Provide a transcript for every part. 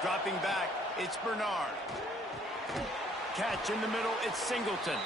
Dropping back, it's Bernard. Catch in the middle, it's Singleton.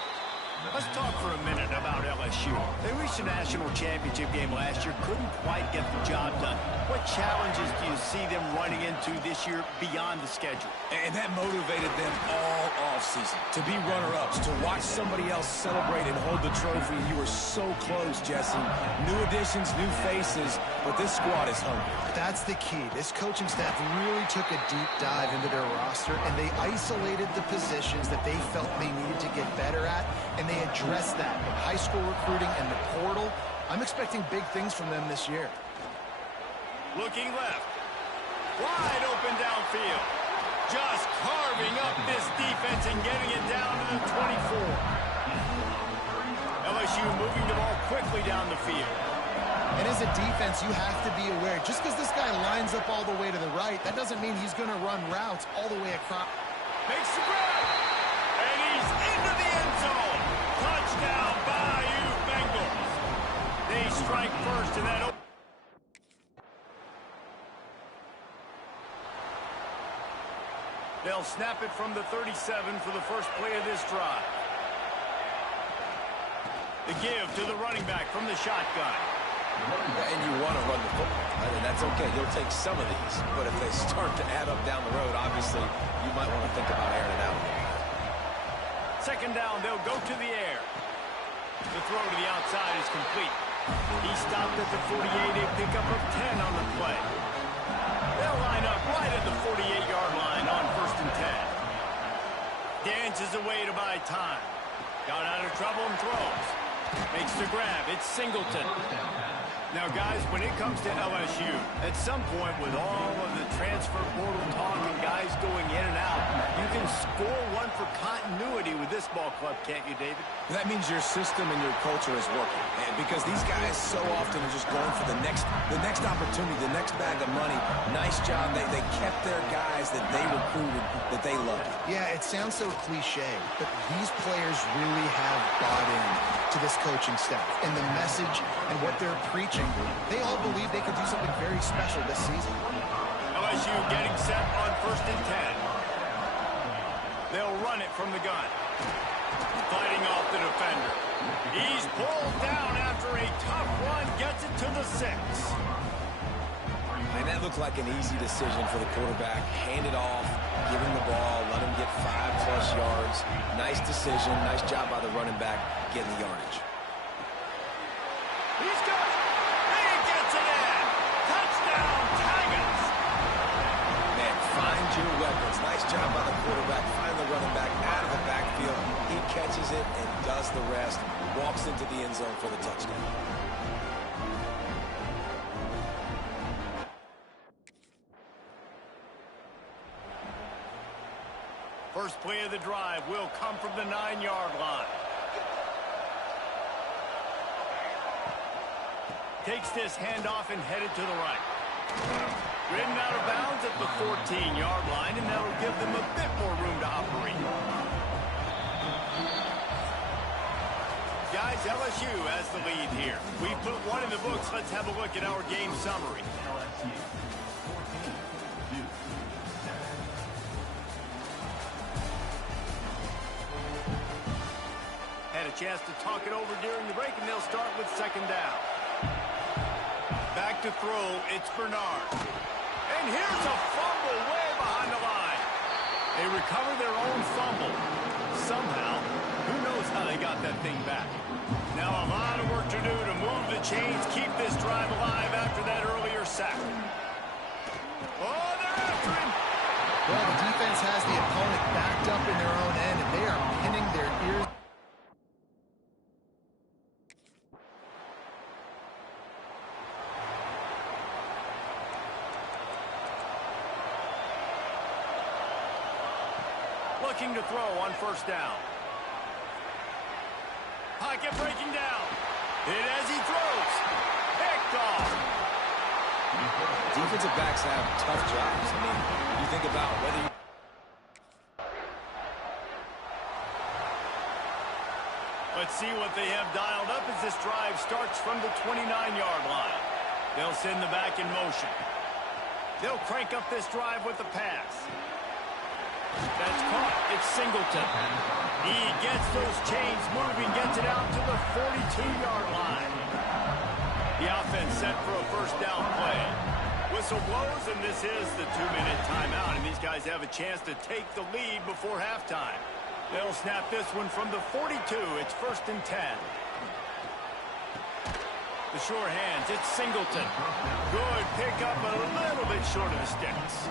Let's talk for a minute about LSU. They reached a national championship game last year, couldn't quite get the job done. What challenges do you see them running into this year beyond the schedule? And that motivated them all offseason. To be runner-ups, to watch somebody else celebrate and hold the trophy. You were so close, Jesse. New additions, new faces, but this squad is hungry. That's the key. This coaching staff really took a deep dive into their roster, and they isolated the positions that they felt they needed to get better at, and they addressed that with high school recruiting and the portal. I'm expecting big things from them this year. Looking left. Wide open downfield. Just carving up this defense and getting it down to the 24. LSU moving the ball quickly down the field. And as a defense, you have to be aware, just because this guy lines up all the way to the right, that doesn't mean he's going to run routes all the way across. Makes the grab. And he's into the end zone. Touchdown, Bayou Bengals. They strike first in that open. They'll snap it from the 37 for the first play of this drive. The give to the running back from the shotgun. And you want to run the football, right? And that's okay. You'll take some of these. But if they start to add up down the road, obviously, you might want to think about airing it out. Second down, they'll go to the air. The throw to the outside is complete. He stopped at the 48, a pickup of 10 on the play. They'll line up right at the 48-yard line on 1st and 10. Dances away to buy time. Got out of trouble and throws. Makes the grab. It's Singleton. Now, guys, when it comes to LSU, at some point with all of the transfer portal talk and guys going in and out, you can score one for continuity with this ball club, can't you, David? That means your system and your culture is working. And because these guys so often are just going for the next opportunity, the next bag of money. Nice job. They kept their guys that they recruited, that they loved. Yeah, it sounds so cliche, but these players really have bought in to this coaching staff and the message and what they're preaching. They all believe they could do something very special this season. LSU getting set on 1st and 10. They'll run it from the gun. Fighting off the defender. He's pulled down after a tough run, gets it to the 6. And that looked like an easy decision for the quarterback. Hand it off, give him the ball, let him get 5+ yards. Nice decision, nice job by the running back getting the yardage. He's got it. He gets it in. Touchdown, Tigers. Man, find your weapons. Nice job by the quarterback. Find the running back out of the backfield. He catches it and does the rest. Walks into the end zone for the touchdown. First play of the drive will come from the 9-yard line. Takes this handoff and headed to the right. Ridden out of bounds at the 14-yard line, and that'll give them a bit more room to operate. Guys, LSU has the lead here. We put one in the books. Let's have a look at our game summary. Had a chance to talk it over during the break, and they'll start with second down. Back to throw, it's Bernard. And here's a fumble way behind the line. They recover their own fumble. Somehow, who knows how they got that thing back. Now a lot of work to do to move the chains, keep this drive alive after that earlier sack. Oh, they're after him. Well, the defense has the opponent backed up in their own end, and they are pinning their ears. Looking to throw on first down. Pocket breaking down. Hit as he throws. Picked off. Defensive backs have tough jobs. I mean, you think about whether you... Let's see what they have dialed up as this drive starts from the 29-yard line. They'll send the back in motion. They'll crank up this drive with the pass. That's caught. It's Singleton. He gets those chains moving, gets it out to the 42-yard line. The offense set for a first down play. Whistle blows, and this is the 2-minute timeout, and these guys have a chance to take the lead before halftime. They'll snap this one from the 42. It's 1st and 10. The sure hands, it's Singleton. Good pickup, a little bit short of the sticks.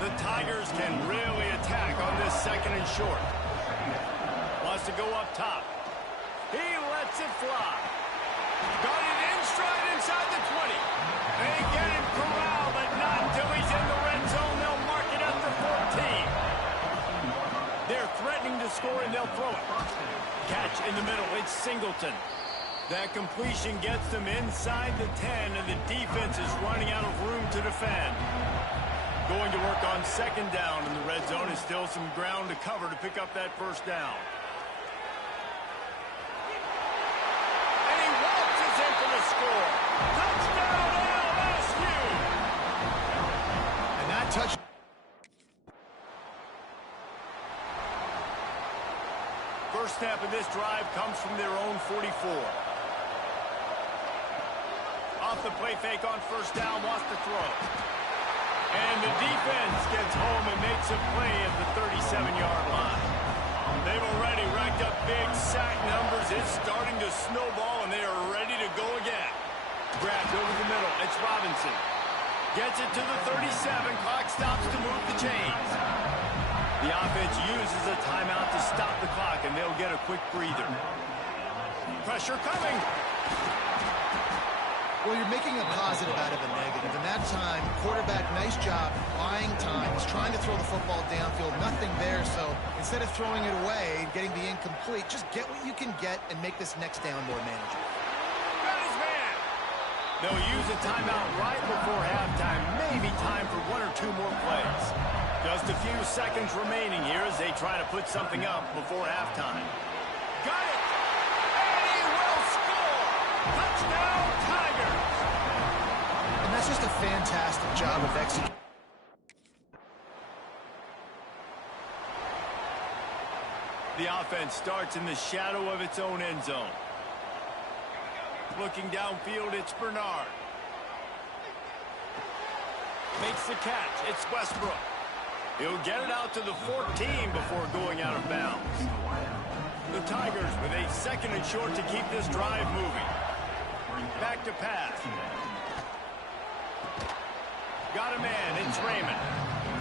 The Tigers can really attack on this 2nd and short. Wants to go up top. He lets it fly. Got it in stride inside the 20. They get him corralled, but not until he's in the red zone. They'll mark it at the 14. They're threatening to score, and they'll throw it. Catch in the middle. It's Singleton. That completion gets them inside the 10, and the defense is running out of room to defend. Going to work on 2nd down in the red zone, is still some ground to cover to pick up that first down. And he waltzes in for the score. Touchdown LSU! And that touch. First snap of this drive comes from their own 44. Off the play fake on first down, wants to throw. And the defense gets home and makes a play at the 37-yard line. They've already racked up big sack numbers. It's starting to snowball, and they are ready to go again. Grabbed over the middle. It's Robinson. Gets it to the 37. Clock stops to move the chains. The offense uses a timeout to stop the clock, and they'll get a quick breather. Pressure coming. Well, you're making a positive out of a negative. And that time, quarterback, nice job, buying time. He's trying to throw the football downfield. Nothing there, so instead of throwing it away and getting the incomplete, just get what you can get and make this next down more manageable. Got his man. They'll use a timeout right before halftime. Maybe time for 1 or 2 more plays. Just a few seconds remaining here as they try to put something up before halftime. Got it! And he will score! Touchdown, Tigers! And that's just a fantastic job of executing. The offense starts in the shadow of its own end zone. Looking downfield, it's Bernard. Makes the catch. It's Westbrook. He'll get it out to the 14 before going out of bounds. The Tigers with a 2nd and short to keep this drive moving. Back to pass. Got a man. It's Raymond.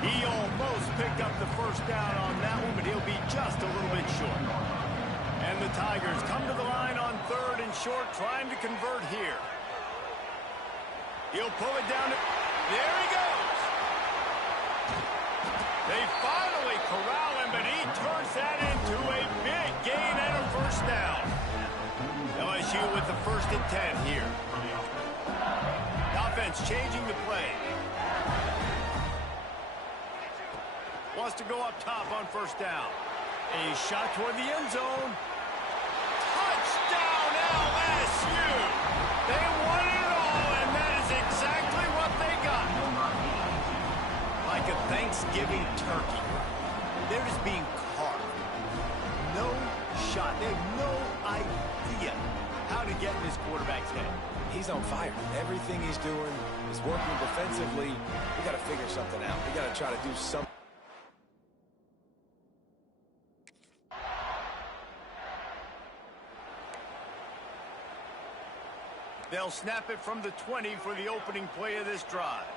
He almost picked up the first down on that one, but he'll be just a little bit short. And the Tigers come to the line on 3rd and short, trying to convert here. He'll pull it down. There he goes. They finally corral him, but he turns that into a big gain and a first down. LSU with the 1st and 10 here. The offense changing the play. Wants to go up top on first down. A shot toward the end zone. Touchdown LSU! They won it all, and that is exactly what they got. Like a Thanksgiving turkey. They're just being carved. No shot. They have no idea how to get in this quarterback's head. He's on fire. Everything he's doing is working defensively. We got to figure something out. We got to try to do something. They'll snap it from the 20 for the opening play of this drive.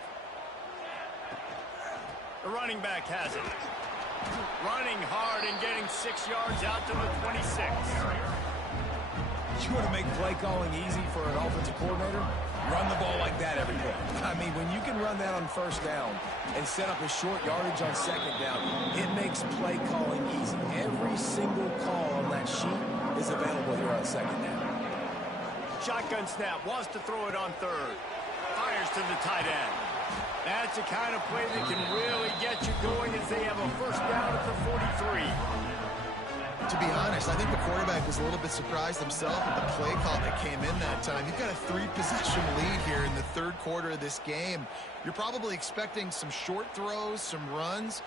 The running back has it. Running hard and getting 6 yards out to the 26. You want to make play calling easy for an offensive coordinator? Run the ball like that every play. I mean, when you can run that on first down and set up a short yardage on second down, it makes play calling easy. Every single call on that sheet is available here on second down. Shotgun snap, wants to throw it on 3rd. Fires to the tight end. That's the kind of play that can really get you going as they have a first down at the 43. To be honest, I think the quarterback was a little bit surprised himself at the play call that came in that time. You've got a 3-possession lead here in the third quarter of this game. You're probably expecting some short throws, some runs.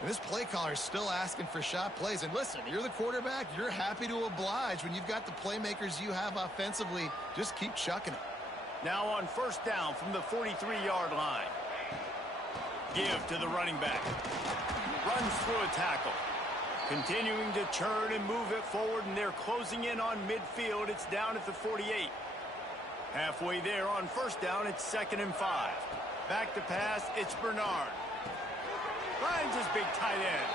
And this play caller is still asking for shot plays. And listen, you're the quarterback. You're happy to oblige. When you've got the playmakers you have offensively, just keep chucking it. Now on first down from the 43-yard line. Give to the running back. Runs through a tackle. Continuing to churn and move it forward, and they're closing in on midfield. It's down at the 48. Halfway there on first down, it's 2nd and 5. Back to pass, it's Bernard. Finds his big tight end.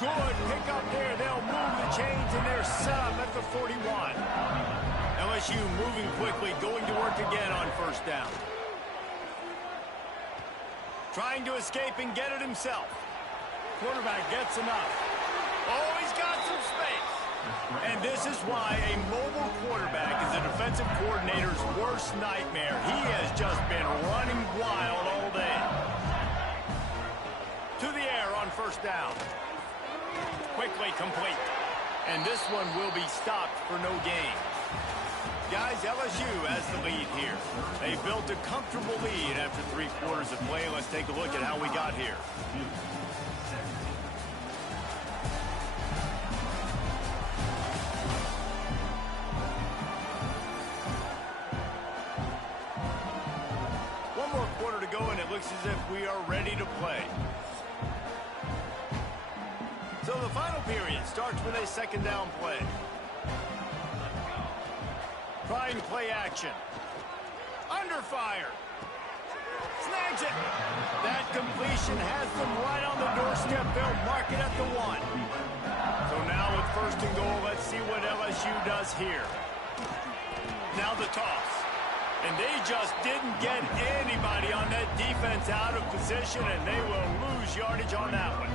Good pick up there. They'll move the chains, and they're set up at the 41. LSU moving quickly, going to work again on first down. Trying to escape and get it himself. Quarterback gets enough. Oh, he's got some space. And this is why a mobile quarterback is a defensive coordinator's worst nightmare. He has just been running wild all day. To the air on first down. Quickly complete. And this one will be stopped for no gain. Guys, LSU has the lead here. They built a comfortable lead after 3 quarters of play. Let's take a look at how we got here. One more quarter to go, and it looks as if we are ready to play. So the final period starts with a 2nd down play. Trying play action. Under fire. Snags it. That completion has them right on the doorstep. They'll mark it at the 1. So now with 1st and goal, let's see what LSU does here. Now the toss. And they just didn't get anybody on that defense out of position, and they will lose yardage on that one.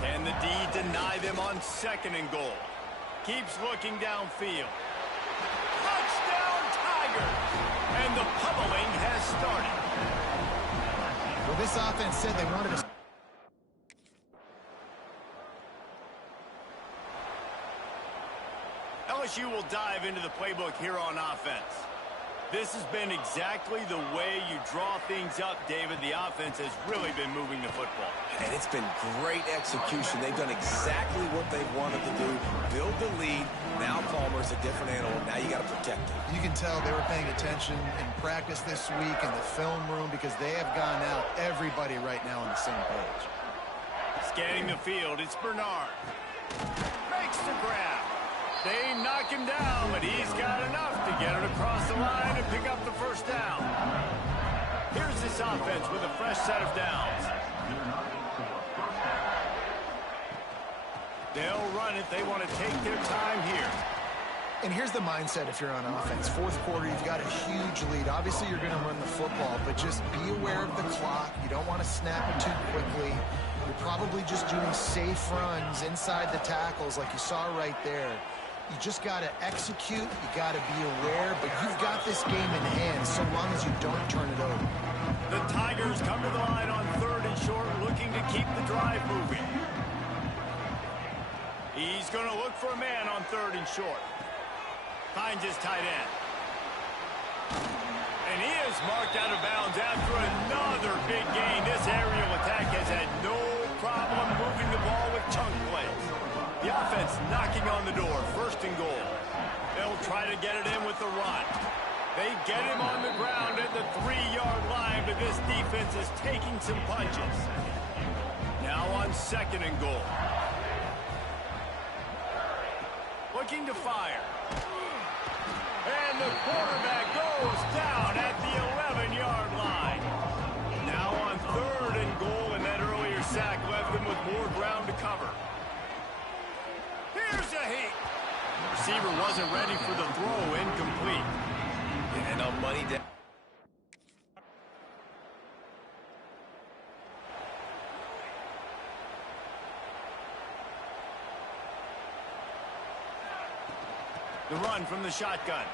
Can the D deny them on 2nd and goal? Keeps looking downfield. Touchdown Tigers! And the pummeling has started. Well, this offense said they wanted to... LSU will dive into the playbook here on offense. This has been exactly the way you draw things up, David. The offense has really been moving the football. And it's been great execution. They've done exactly what they wanted to do. Build the lead. Now Palmer's a different animal. Now you got to protect him. You can tell they were paying attention in practice this week in the film room because they have gone out everybody right now on the same page. Scanning the field, it's Bernard. Makes the grab. They knock him down, but he's got enough to get it across the line and pick up the 1st down. Here's this offense with a fresh set of downs. They'll run it. They want to take their time here. And here's the mindset if you're on offense. 4th quarter, you've got a huge lead. Obviously, you're going to run the football, but just be aware of the clock. You don't want to snap it too quickly. You're probably just doing safe runs inside the tackles like you saw right there. You just got to execute. You got to be aware, but you've got this game in hand so long as you don't turn it over. The Tigers come to the line on 3rd and short, looking to keep the drive moving. He's going to look for a man on 3rd and short. Finds his tight end. And he is marked out of bounds after another big gain. This aerial attack has had no problem moving the ball with chunk plays. The offense knocking on the door, 1st and goal. They'll try to get it in with the run. They get him on the ground at the 3-yard line, but this defense is taking some punches. Now on 2nd and goal. Looking to fire. And the quarterback goes down at the 11-yard line. Now on 3rd and goal, and that earlier sack left them with more ground to cover. Here's a heat. Receiver wasn't ready for the throw, incomplete. And on money down. The run from the shotgun.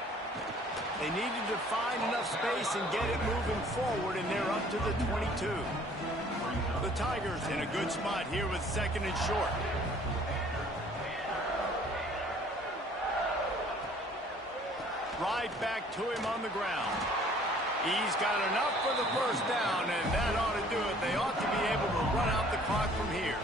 They needed to find enough space and get it moving forward, and they're up to the 22. The Tigers in a good spot here with 2nd and short. Right back to him on the ground. He's got enough for the first down, and that ought to do it. They ought to be able to run out the clock from here.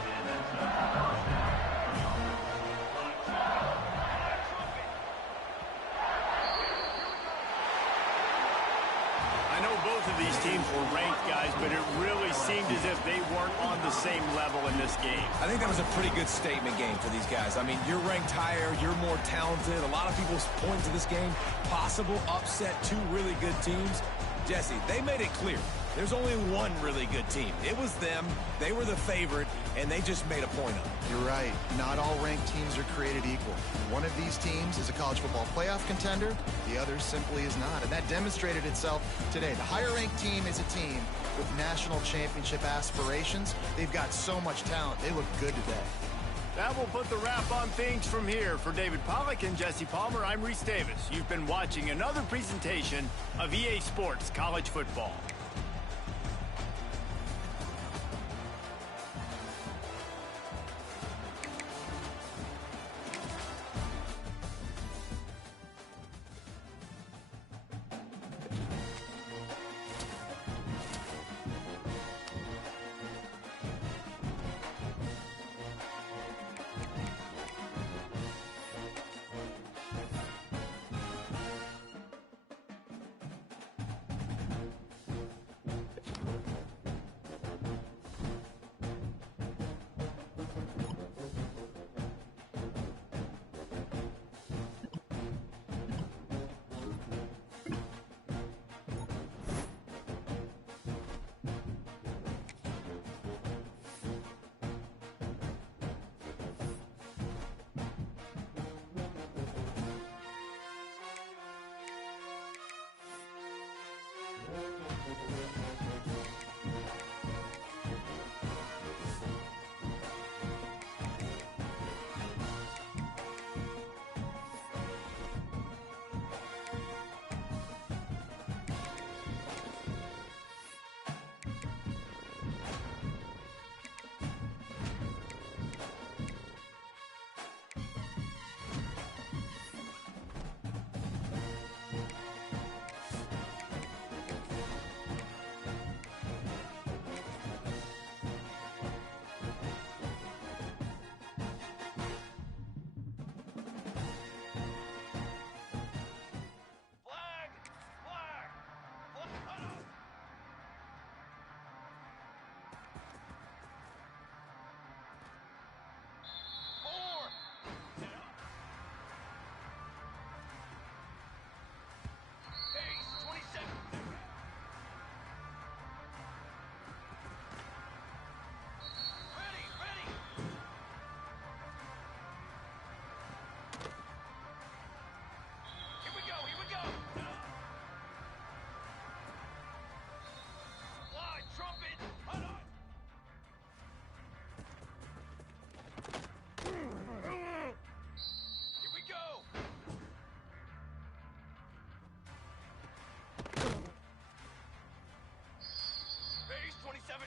I know both of these teams were ranked, guys, but it really seemed as if they weren't on the same level in this game. I think that was a pretty good statement game for these guys. I mean, you're ranked higher, you're more talented. A lot of people point to this game. Possible upset, two really good teams. Jesse, they made it clear. There's only one really good team. It was them. They were the favorite, and they just made a point of it. You're right. Not all ranked teams are created equal. One of these teams is a college football playoff contender. The other simply is not. And that demonstrated itself today. The higher-ranked team is a team with national championship aspirations. They've got so much talent. They look good today. That will put the wrap on things from here. For David Pollack and Jesse Palmer, I'm Reese Davis. You've been watching another presentation of EA Sports College Football.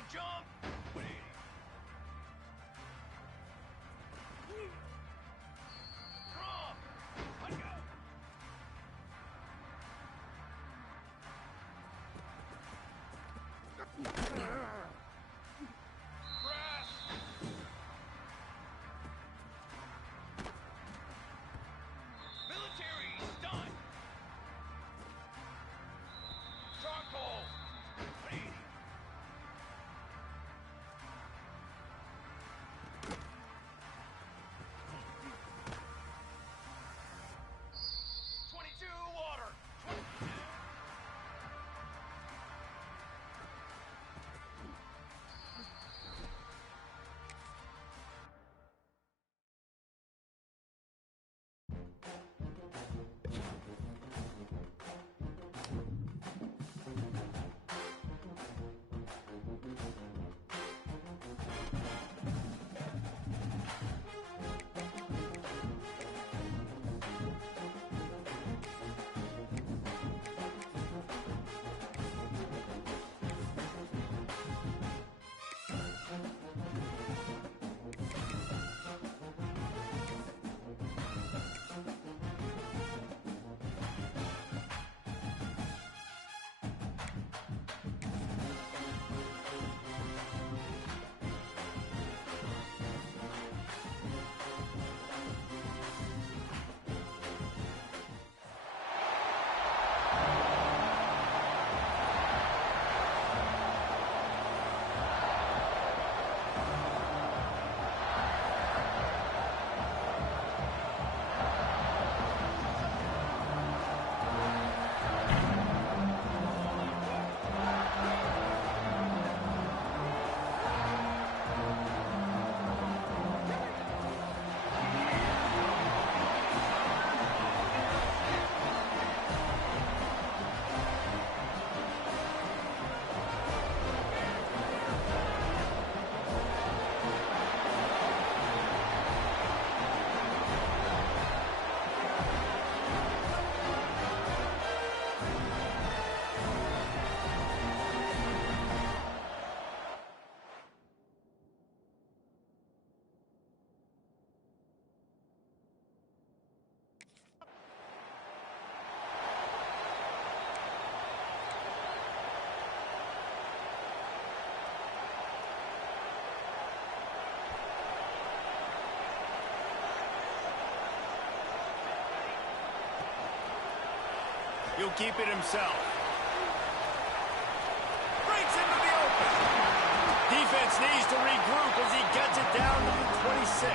Jump! He'll keep it himself. Breaks into the open. Defense needs to regroup as he gets it down to the 26.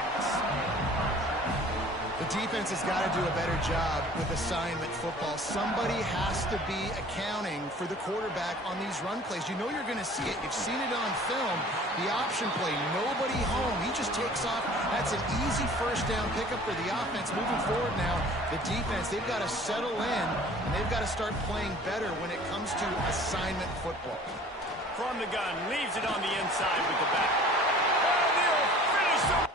The defense has got to do a better job with assignment football. Somebody has to be accounting for the quarterback on these run plays. You know you're going to see it. You've seen it on film. The option play, nobody home. He just takes off. That's an easy first down pickup for the offense. Moving forward now, the defense, they've got to settle in, and they've got to start playing better when it comes to assignment football. From the gun, leaves it on the inside with the back. And he'll finish the...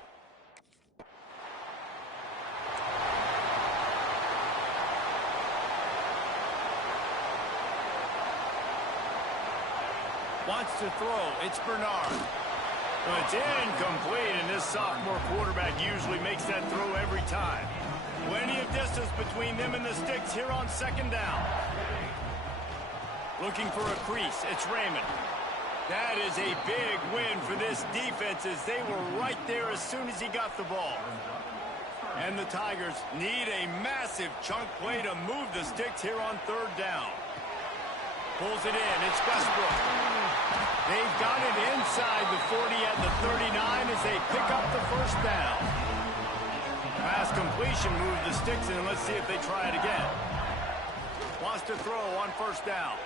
Wants to throw. It's Bernard. Well, it's incomplete, and this sophomore quarterback usually makes that throw every time. Plenty of distance between them and the sticks here on second down. Looking for a crease. It's Raymond. That is a big win for this defense as they were right there as soon as he got the ball. And the Tigers need a massive chunk play to move the sticks here on third down. Pulls it in. It's Westbrook. They've got it inside the 40 at the 39 as they pick up the first down. Pass completion moved the sticks in. Let's see if they try it again. Wants to throw on first down.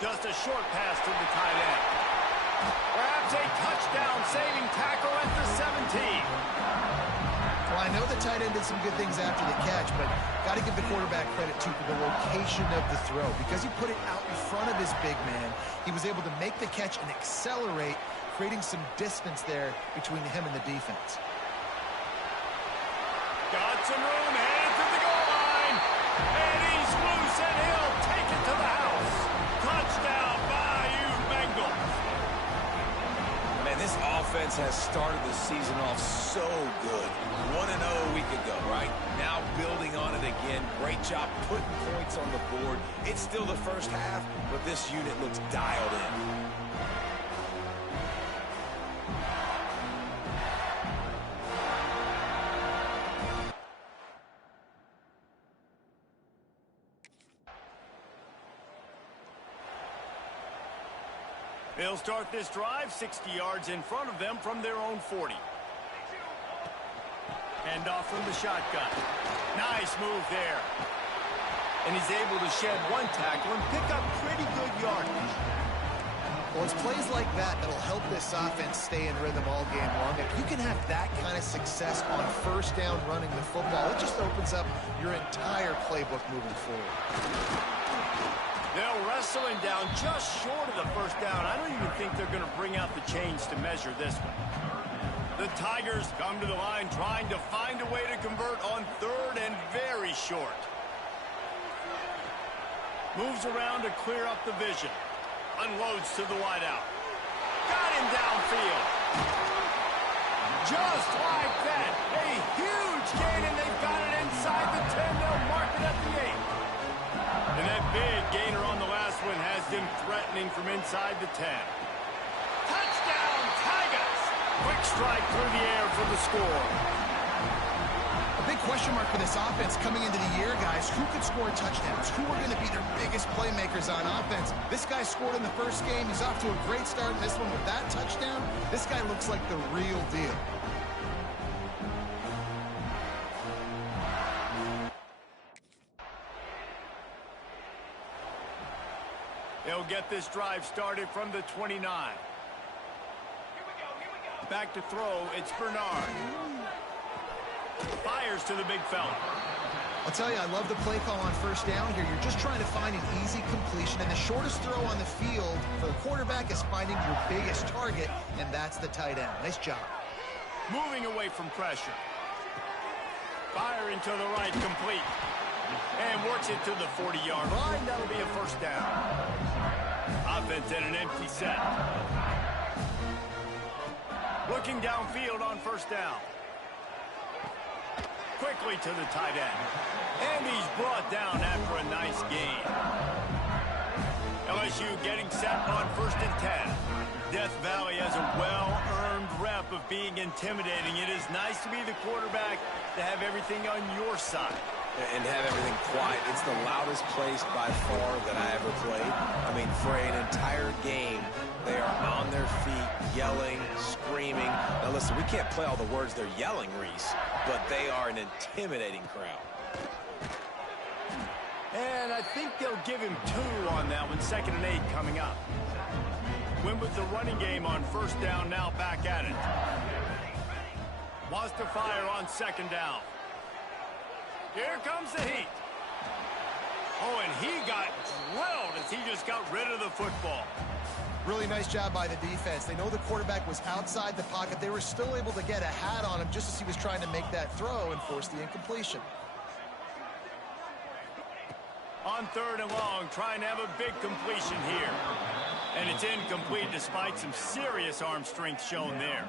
Just a short pass to the tight end. Grabs a touchdown-saving tackle at the 17. Well, I know the tight end did some good things after the catch, but got to give the quarterback credit, too, for the location of the throw. Because he put it out in front of his big man, he was able to make the catch and accelerate, creating some distance there between him and the defense. Got some room, headed to the goal line. And he's loose, and he'll take it to the house. Touchdown, Bayou Bengals. Man, this offense has started the season off so good. 1-0 a week ago, right? Now building on it again. Great job putting points on the board. It's still the first half, but this unit looks dialed in. They'll start this drive 60 yards in front of them from their own 40. Hand off from the shotgun. Nice move there. And he's able to shed one tackle and pick up pretty good yardage. Well, it's plays like that that'll help this offense stay in rhythm all game long. If you can have that kind of success on first down running the football, it just opens up your entire playbook moving forward. They'll wrestle him down just short of the first down. I don't even think they're going to bring out the chains to measure this one. The Tigers come to the line trying to find a way to convert on third and very short. Moves around to clear up the vision. Unloads to the wideout. Got him downfield. Just like that. A huge gain, and they've got it inside the 10. They'll mark it at the 8. And that big gainer on the last one has them threatening from inside the 10. Touchdown, Tigers! Quick strike through the air for the score. A big question mark for this offense coming into the year, guys. Who could score touchdowns? Who are going to be their biggest playmakers on offense? This guy scored in the first game. He's off to a great start in this one with that touchdown. This guy looks like the real deal. They'll get this drive started from the 29. Back to throw, it's Bernard. Fires to the big fella. I'll tell you, I love the play call on first down here. You're just trying to find an easy completion, and the shortest throw on the field for the quarterback is finding your biggest target, and that's the tight end. Nice job. Moving away from pressure. Firing to the right, complete. And works it to the 40-yard line. That'll be a first down. Offense at an empty set. Looking downfield on first down. Quickly to the tight end. And he's brought down after a nice gain. LSU getting set on 1st and 10. Death Valley has a well-earned rep of being intimidating. It is nice to be the quarterback, to have everything on your side. and have everything quiet. It's the loudest place by far that I ever played. I mean, for an entire game, they are on their feet, yelling, screaming. Now, listen, we can't play all the words they're yelling, Reese, but they are an intimidating crowd. And I think they'll give him 2 on that one. 2nd and 8 coming up. Win with the running game on 1st down, now back at it. Wants to fire on 2nd down. Here comes the heat. Oh, and he got drilled as he just got rid of the football. Really nice job by the defense. They know the quarterback was outside the pocket. They were still able to get a hat on him just as he was trying to make that throw and force the incompletion. On 3rd and long, trying to have a big completion here. And it's incomplete despite some serious arm strength shown there.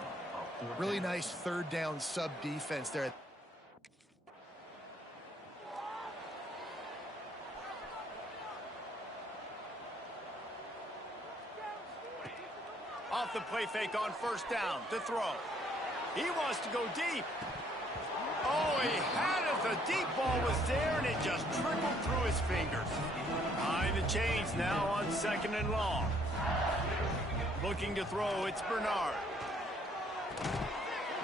Really nice 3rd down sub defense there. Off the play fake on 1st down to throw. He wants to go deep. Oh, he had it. The deep ball was there, and it just trickled through his fingers. Behind the chains now on 2nd and long. Looking to throw, it's Bernard.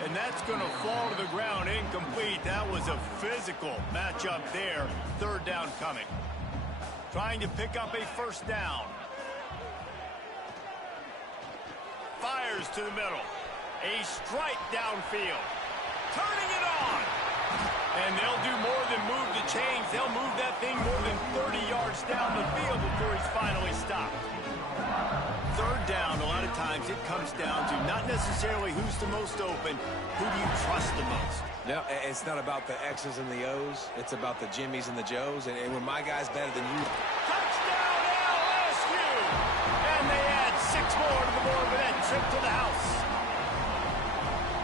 And that's going to fall to the ground incomplete. That was a physical matchup there. 3rd down coming. Trying to pick up a 1st down. Fires to the middle. A strike downfield. Turning it on. And they'll do more than move the chains. They'll move that thing more than 30 yards down the field before he's finally stopped. 3rd down, a lot of times it comes down to not necessarily who's the most open, who do you trust the most? No, it's not about the X's and the O's. It's about the Jimmies and the Joes. And when my guy's better than you. Touchdown, LSU! And they add 6 more to the board with that trip to the house.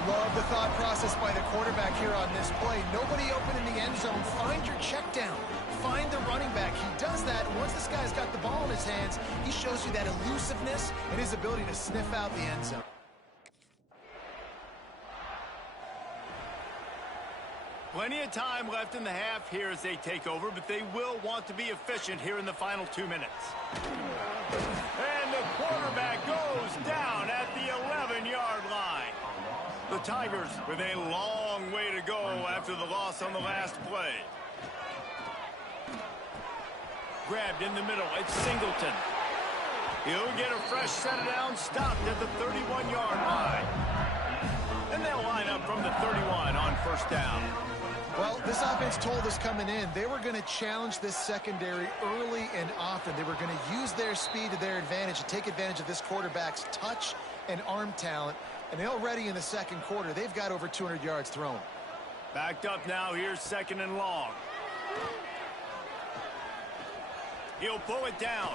Love the thought process by the quarterback here on this play. Nobody open in the end zone. Find your check down. Find the running back. He does that. Once this guy's got the ball in his hands, he shows you that elusiveness and his ability to sniff out the end zone. Plenty of time left in the half here as they take over, but they will want to be efficient here in the final 2 minutes. And the quarterback goes down at the 11-yard line. The Tigers with a long way to go after the loss on the last play. Grabbed in the middle, it's Singleton. He'll get a fresh set of downs, stopped at the 31-yard line. And they'll line up from the 31 on 1st down. Well, this offense told us coming in they were going to challenge this secondary early and often. They were going to use their speed to their advantage and take advantage of this quarterback's touch and arm talent. And already in the 2nd quarter, they've got over 200 yards thrown. Backed up now, here's 2nd and long. He'll pull it down.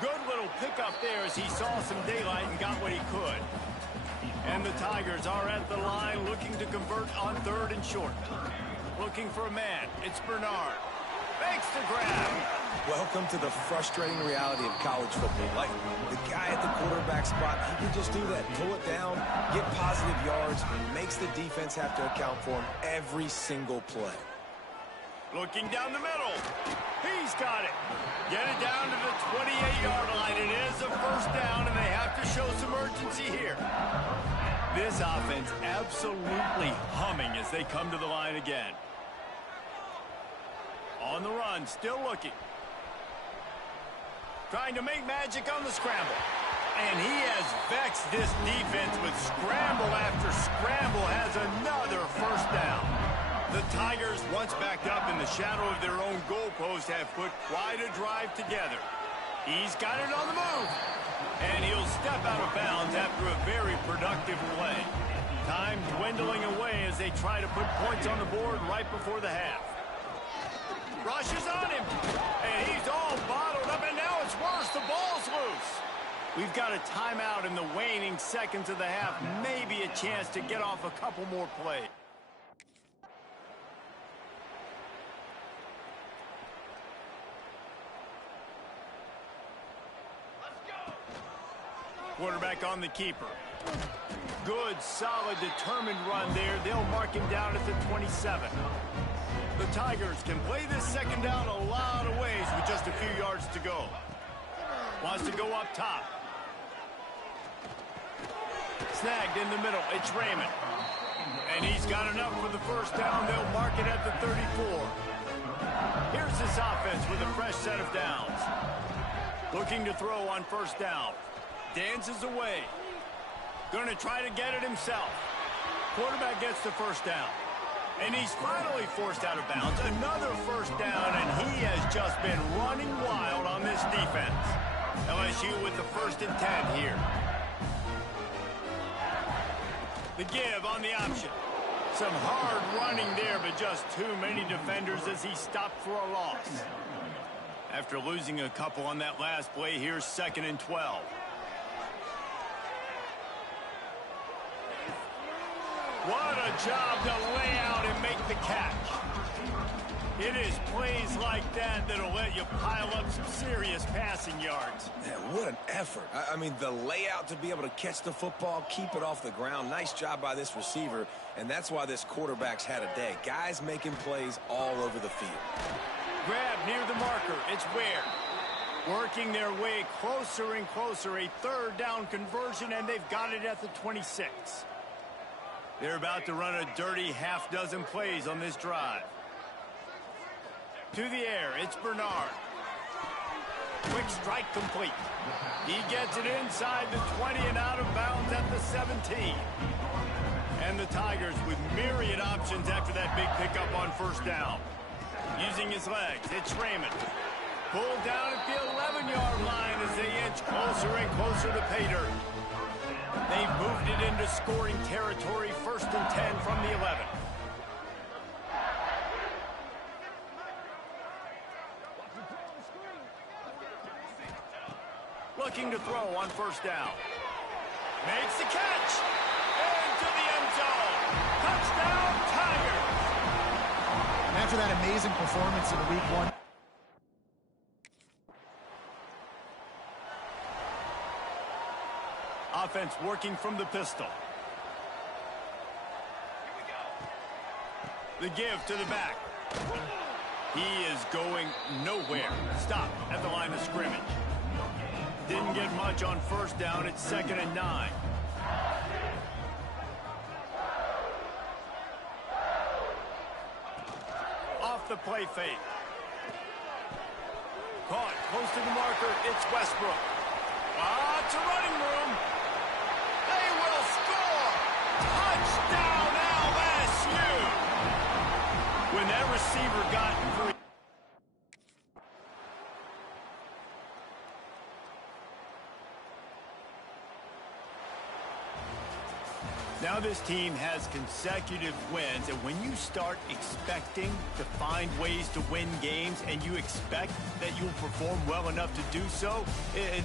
Good little pickup there as he saw some daylight and got what he could. And the Tigers are at the line looking to convert on 3rd and short. Looking for a man. It's Bernard. Makes the grab. Welcome to the frustrating reality of college football. Like, the guy at the quarterback spot, he can just do that. Pull it down, get positive yards, and makes the defense have to account for him every single play. Looking down the middle. He's got it. Get it down to the 28-yard line. It is a 1st down, and they have to show some urgency here. This offense absolutely humming as they come to the line again. On the run, still looking. Trying to make magic on the scramble. And he has vexed this defense with scramble after scramble, has another 1st down. The Tigers, once backed up in the shadow of their own goalpost, have put quite a drive together. He's got it on the move. And he'll step out of bounds after a very productive play. Time dwindling away as they try to put points on the board right before the half. Rushes on him. And he's all bottled up, and now it's worse. The ball's loose. We've got a timeout in the waning seconds of the half. Maybe a chance to get off a couple more plays. Quarterback on the keeper. Good, solid, determined run there. They'll mark him down at the 27. The Tigers can play this second down a lot of ways with just a few yards to go. Wants to go up top. Snagged in the middle. It's Raymond. And he's got enough for the first down. They'll mark it at the 34. Here's this offense with a fresh set of downs. Looking to throw on first down. Dances away. Going to try to get it himself. Quarterback gets the first down. And he's finally forced out of bounds. Another first down, and he has just been running wild on this defense. LSU with the 1st and 10 here. The give on the option. Some hard running there, but just too many defenders as he stopped for a loss. After losing a couple on that last play, here's 2nd and 12. What a job to lay out and make the catch. It is plays like that that'll let you pile up some serious passing yards. Man, what an effort. I mean, the layout to be able to catch the football, keep it off the ground. Nice job by this receiver, and that's why this quarterback's had a day. Guys making plays all over the field. Grab near the marker. It's Ware. Working their way closer and closer. A 3rd down conversion, and they've got it at the 26. They're about to run a dirty half-dozen plays on this drive. To the air, it's Bernard. Quick strike complete. He gets it inside the 20 and out of bounds at the 17. And the Tigers with myriad options after that big pickup on first down. Using his legs, it's Raymond. Pulled down at the 11-yard line as they inch closer and closer to pay dirt. They've moved it into scoring territory, 1st and 10 from the 11. Looking to throw on first down. Makes the catch. Into the end zone. Touchdown, Tigers. After that amazing performance in week 1. Offense working from the pistol. The give to the back. He is going nowhere. Stop at the line of scrimmage. Didn't get much on first down. It's 2nd and 9. Off the play fake. Caught close to the marker. It's Westbrook. Lots of running room. They will score. Touchdown LSU. When that receiver got free. Now this team has consecutive wins, and when you start expecting to find ways to win games and you expect that you'll perform well enough to do so,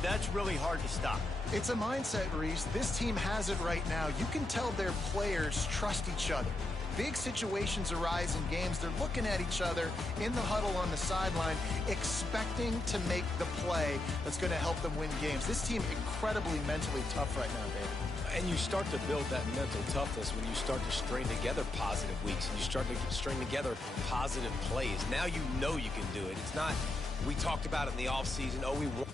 that's really hard to stop. It's a mindset, Reese. This team has it right now. You can tell their players trust each other. Big situations arise in games. They're looking at each other in the huddle on the sideline, expecting to make the play that's going to help them win games. This team incredibly mentally tough right now, David. And you start to build that mental toughness when you start to string together positive weeks and you start to string together positive plays. Now you know you can do it. It's not, we talked about it in the offseason, oh, we want.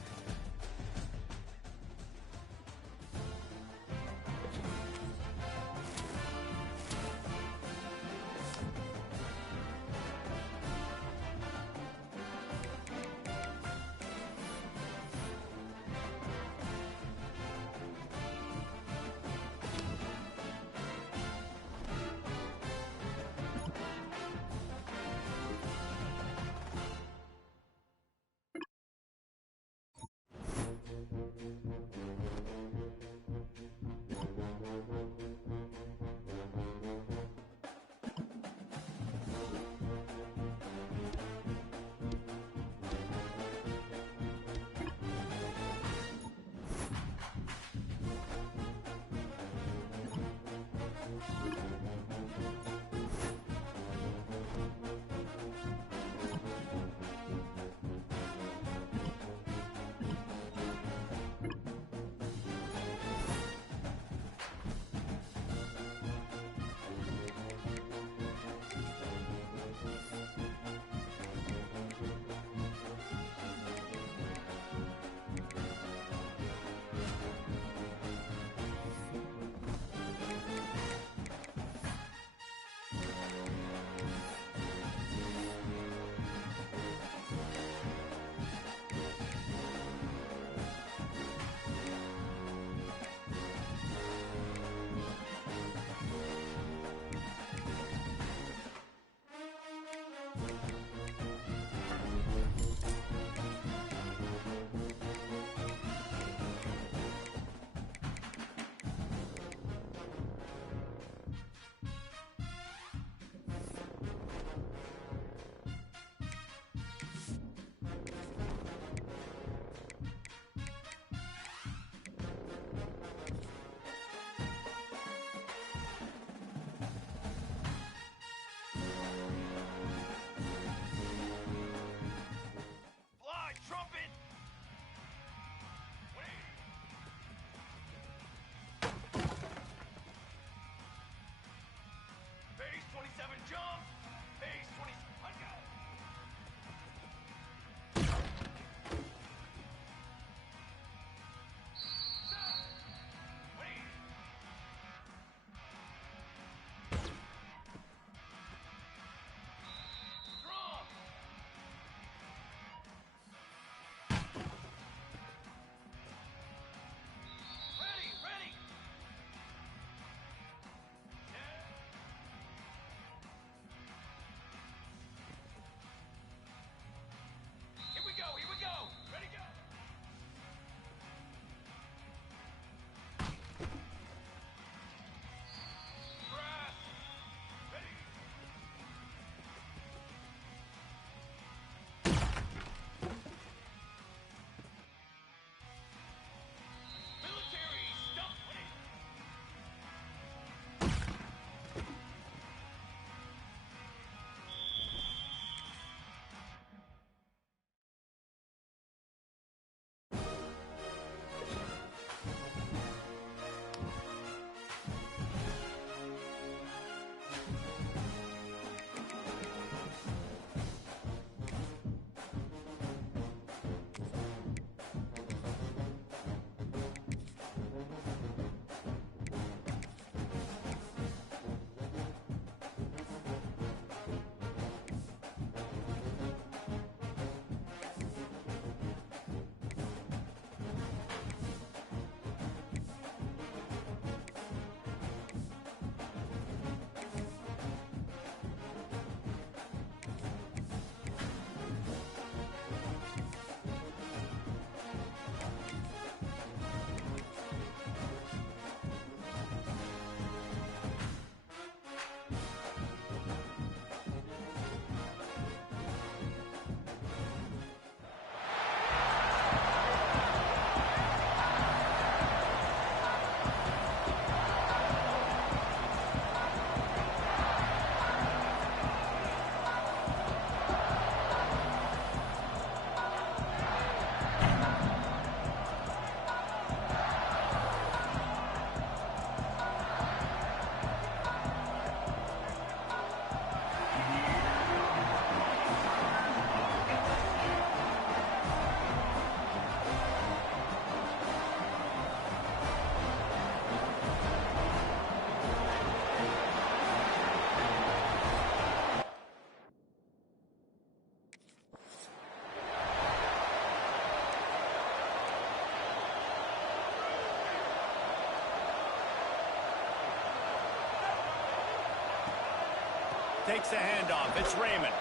takes the handoff. It's Raymond.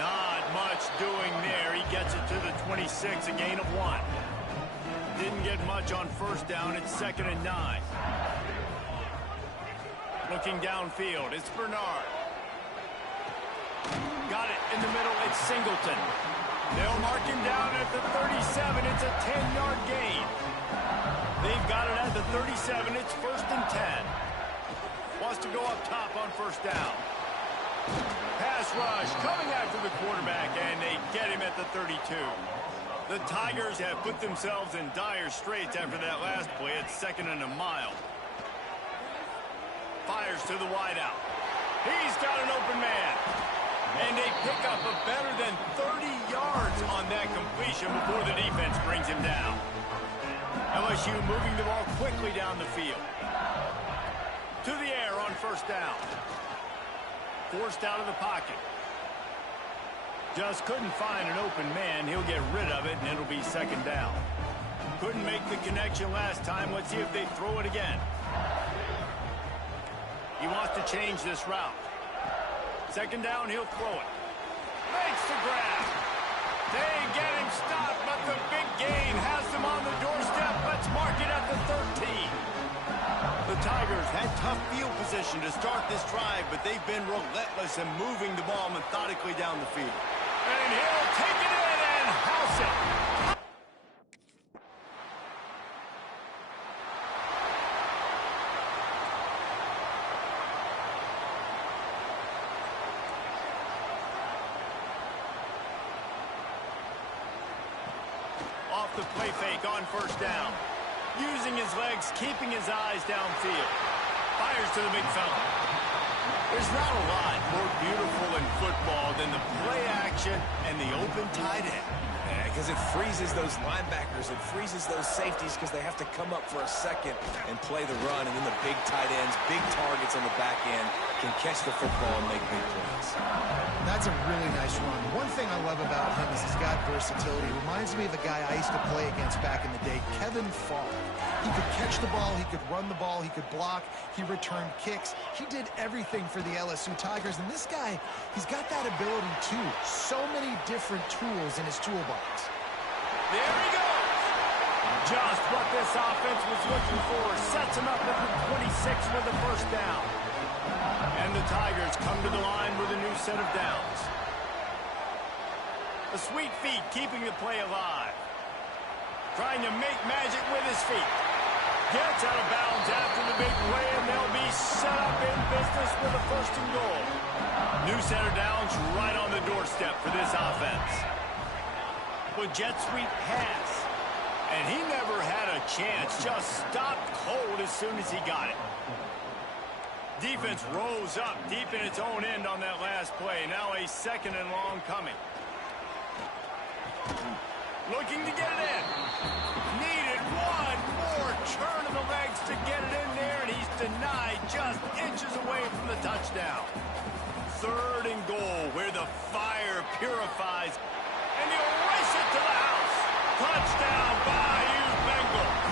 Not much doing there. He gets it to the 26, a gain of 1. Didn't get much on first down. It's 2nd and 9. Looking downfield, it's Bernard. Got it in the middle, it's Singleton. They'll mark him down at the 37. It's a 10-yard gain. They've got it at the 37. It's 1st and 10. Wants to go up top on first down. Pass rush coming after the quarterback, and they get him at the 32. The Tigers have put themselves in dire straits after that last play. It's 2nd and a mile. Fires to the wideout. He's got an open man. And they pick up a better than 30 yards on that completion before the defense brings him down. LSU moving the ball quickly down the field. To the air on first down. Forced out of the pocket. Just couldn't find an open man. He'll get rid of it, and it'll be 2nd down. Couldn't make the connection last time. Let's see if they throw it again. He wants to change this route. 2nd down, he'll throw it. Makes the grab. They get him stopped, but the big gain has them on the doorstep. Let's mark it at the 13. The Tigers had tough field position to start this drive, but they've been relentless in moving the ball methodically down the field. And he'll take it in and house it. Off the play fake on first down. Using his legs, keeping his eyes downfield. Fires to the big fella. There's not a lot more beautiful in football than the play action and the open tight end. Because it freezes those linebackers. It freezes those safeties because they have to come up for a second and play the run. And then the big tight ends, big targets on the back end can catch the football and make big plays. That's a really nice run. One thing I love about him is he's got versatility. Reminds me of a guy I used to play against back in the day, Kevin Favre. He could catch the ball, he could run the ball, he could block, he returned kicks. He did everything for the LSU Tigers. And this guy, he's got that ability too. So many different tools in his toolbox. There he goes. Just what this offense was looking for. Sets him up at the 26 for the first down. And the Tigers come to the line with a new set of downs. The sweet feet keeping the play alive. Trying to make magic with his feet. Gets out of bounds after the big play, and they'll be set up in business with a 1st and goal. New set of downs right on the doorstep for this offense. With jet sweep pass. And he never had a chance. Just stopped cold as soon as he got it. Defense rose up deep in its own end on that last play. Now a 2nd and long coming. Looking to get it in. Needed one more turn of the legs to get it in there, and he's denied just inches away from the touchdown. 3rd and goal, where the fire purifies, and he'll race it to the house. Touchdown, Bayou Bengals.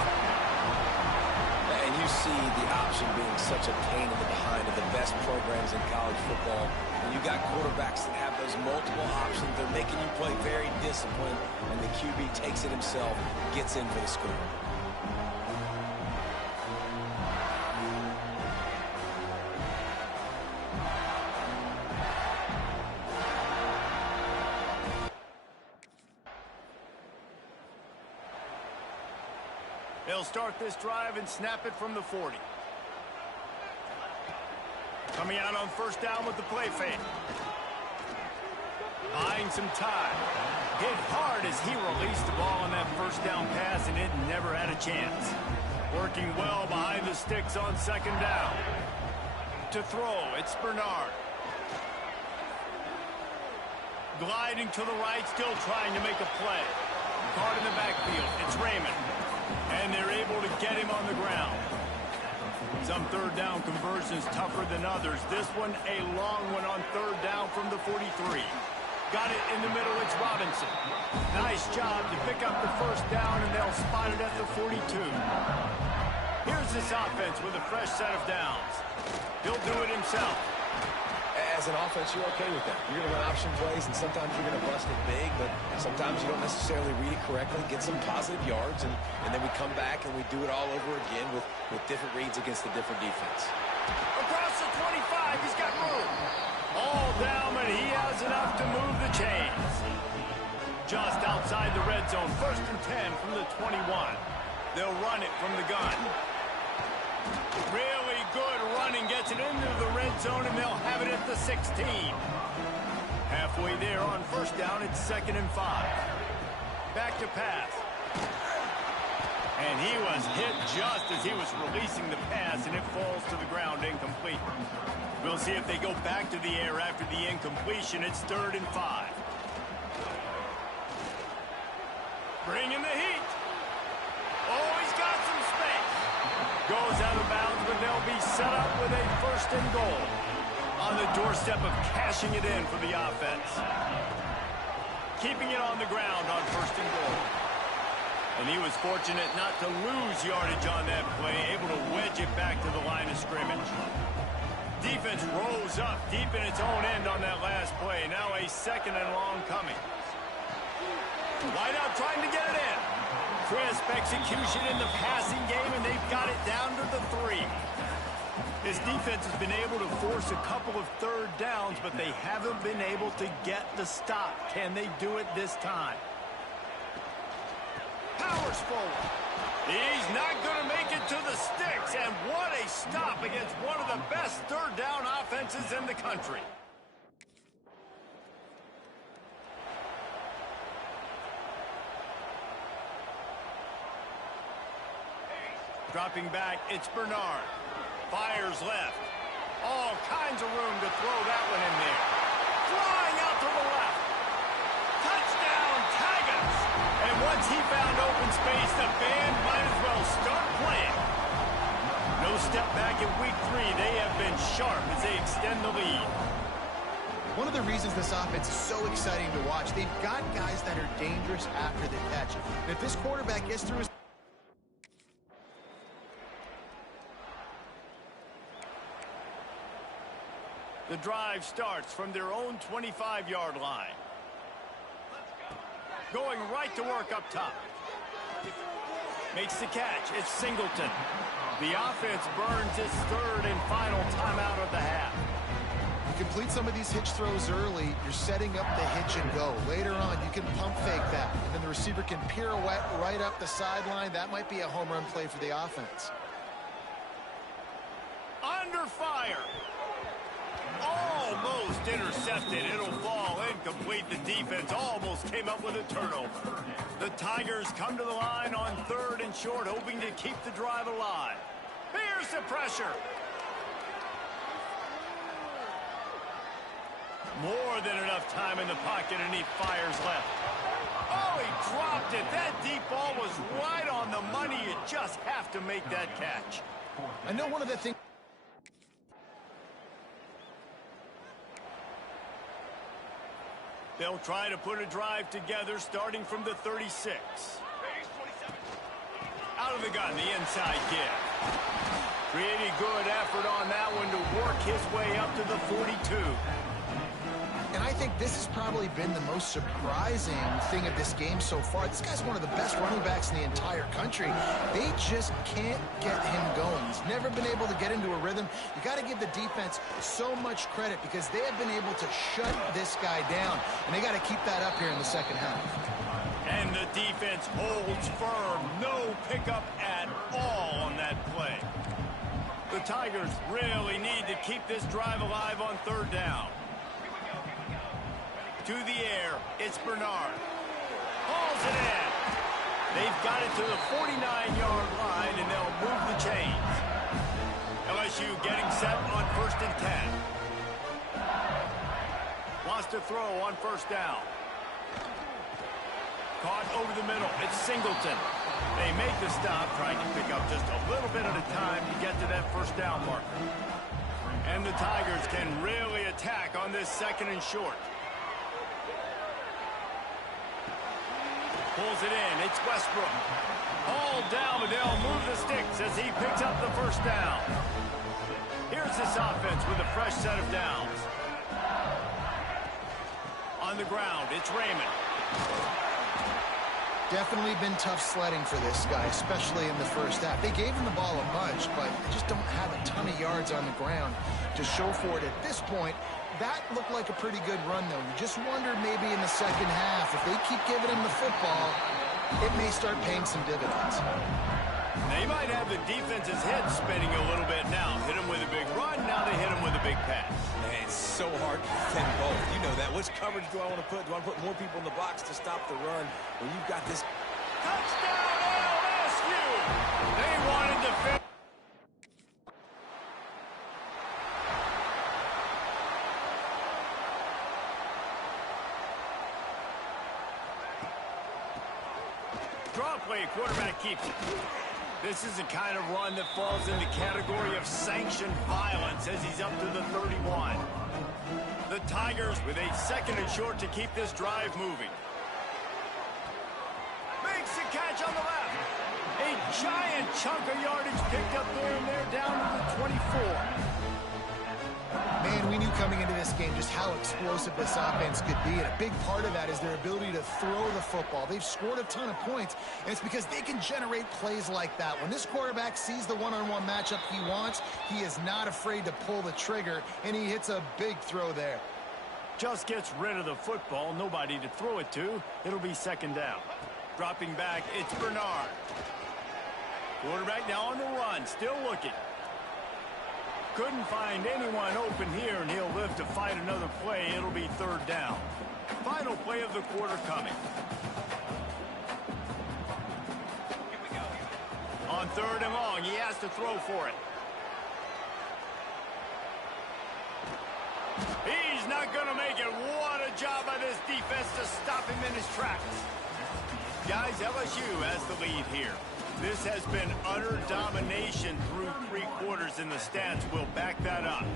And you see the option being such a pain in the behind of the best programs in college football. When you got quarterbacks that have those multiple options, they're making you play very disciplined, and the QB takes it himself, gets in for the score. They'll start this drive and snap it from the 40. Coming out on first down with the play fake. Buying some time. Hit hard as he released the ball on that first down pass, and it never had a chance. Working well behind the sticks on 2nd down. To throw, it's Bernard. Gliding to the right, still trying to make a play. Caught in the backfield, it's Raymond. And they're able to get him on the ground. Some 3rd down conversions tougher than others. This one, a long one on 3rd down from the 43. Got it in the middle, it's Robinson. Nice job to pick up the 1st down, and they'll spot it at the 42. Here's this offense with a fresh set of downs. He'll do it himself. As as an offense, you're okay with that. You're going to run option plays, and sometimes you're going to bust it big, but sometimes you don't necessarily read it correctly, get some positive yards, and then we come back and we do it all over again with different reads against a different defense. Across the 25, he's got room. All down, and he has enough to move the chains. Just outside the red zone, 1st and 10 from the 21. They'll run it from the gun. Really good running, gets it into the red zone, and they'll have it at the 16. Halfway there on 1st down, it's 2nd and 5. Back to pass. And he was hit just as he was releasing the pass, and it falls to the ground incomplete. We'll see if they go back to the air after the incompletion. It's 3rd and 5. Bringing the heat. Oh, he's got some space. Goes out of bounds, but they'll be set up with a 1st and goal. On the doorstep of cashing it in for the offense. Keeping it on the ground on 1st and goal. And he was fortunate not to lose yardage on that play, able to wedge it back to the line of scrimmage. Defense rose up deep in its own end on that last play. Now a 2nd and long coming. Wide out trying to get it in. Crisp execution in the passing game, and they've got it down to the 3. This defense has been able to force a couple of 3rd downs, but they haven't been able to get the stop. Can they do it this time? Powers forward. He's not going to make it to the sticks, and what a stop against one of the best 3rd down offenses in the country. Dropping back, it's Bernard. Fires left. All kinds of room to throw that one in there. Flying out to the left. Touchdown, Tigers! And once he found open space, the band might as well start playing. No step back in week 3. They have been sharp as they extend the lead. One of the reasons this offense is so exciting to watch, they've got guys that are dangerous after the catch. And if this quarterback gets through his The drive starts from their own 25-yard line. Going right to work up top. Makes the catch. It's Singleton. The offense burns its 3rd and final timeout of the half. You complete some of these hitch throws early, you're setting up the hitch and go. Later on, you can pump fake that, and then the receiver can pirouette right up the sideline. That might be a home run play for the offense. Under fire. Almost intercepted. It'll fall incomplete. The defense almost came up with a turnover. The Tigers come to the line on 3rd and short, hoping to keep the drive alive. Here's the pressure. More than enough time in the pocket, and he fires left. Oh, he dropped it. That deep ball was right on the money. You just have to make that catch. I know one of the things. They'll try to put a drive together starting from the 36. Out of the gun, the inside kick. Pretty good effort on that one to work his way up to the 42. And I think this has probably been the most surprising thing of this game so far. This guy's one of the best running backs in the entire country. They just can't get him going. He's never been able to get into a rhythm. You got to give the defense so much credit because they have been able to shut this guy down. And they got to keep that up here in the 2nd half. And the defense holds firm. No pickup at all on that play. The Tigers really need to keep this drive alive on 3rd down. To the air, it's Bernard. Hauls it in. They've got it to the 49-yard line, and they'll move the chains. LSU getting set on 1st and 10. Wants to throw on 1st down. Caught over the middle. It's Singleton. They make the stop, trying to pick up just a little bit at a time to get to that 1st down marker. And the Tigers can really attack on this 2nd and short. Pulls it in. It's Westbrook. All down, but they'll move the sticks as he picks up the 1st down. Here's this offense with a fresh set of downs. on the ground. It's Raymond. Definitely been tough sledding for this guy, especially in the first half. They gave him the ball a bunch, but they just don't have a ton of yards on the ground to show for it at this point. That looked like a pretty good run, though. You just wonder maybe in the second half, if they keep giving him the football, it may start paying some dividends. They might have the defense's head spinning a little bit now. Hit him with a big run, now they hit him with a big pass. Man, it's so hard to defend both. You know that. Which coverage do I want to put? Do I want to put more people in the box to stop the run? When you've got this... Touchdown LSU! They wanted to finish. Draw play, quarterback keeps it. This is the kind of run that falls in the category of sanctioned violence as he's up to the 31. The Tigers with a 2nd and short to keep this drive moving. Makes the catch on the left. A giant chunk of yardage picked up there, and they're down to the 24. Man, we knew coming into this game just how explosive this offense could be, and a big part of that is their ability to throw the football. They've scored a ton of points, and it's because they can generate plays like that. When this quarterback sees the one-on-one matchup he wants, he is not afraid to pull the trigger, and he hits a big throw there. Just gets rid of the football, nobody to throw it to. It'll be 2nd down. Dropping back, it's Bernard. Quarterback now on the run, still looking. Couldn't find anyone open here, and he'll live to fight another play. It'll be 3rd down. Final play of the quarter coming. On 3rd and long, he has to throw for it. He's not going to make it. What a job by this defense to stop him in his tracks. Guys, LSU has the lead here. This has been utter domination through 3 quarters, and the stats will back that up.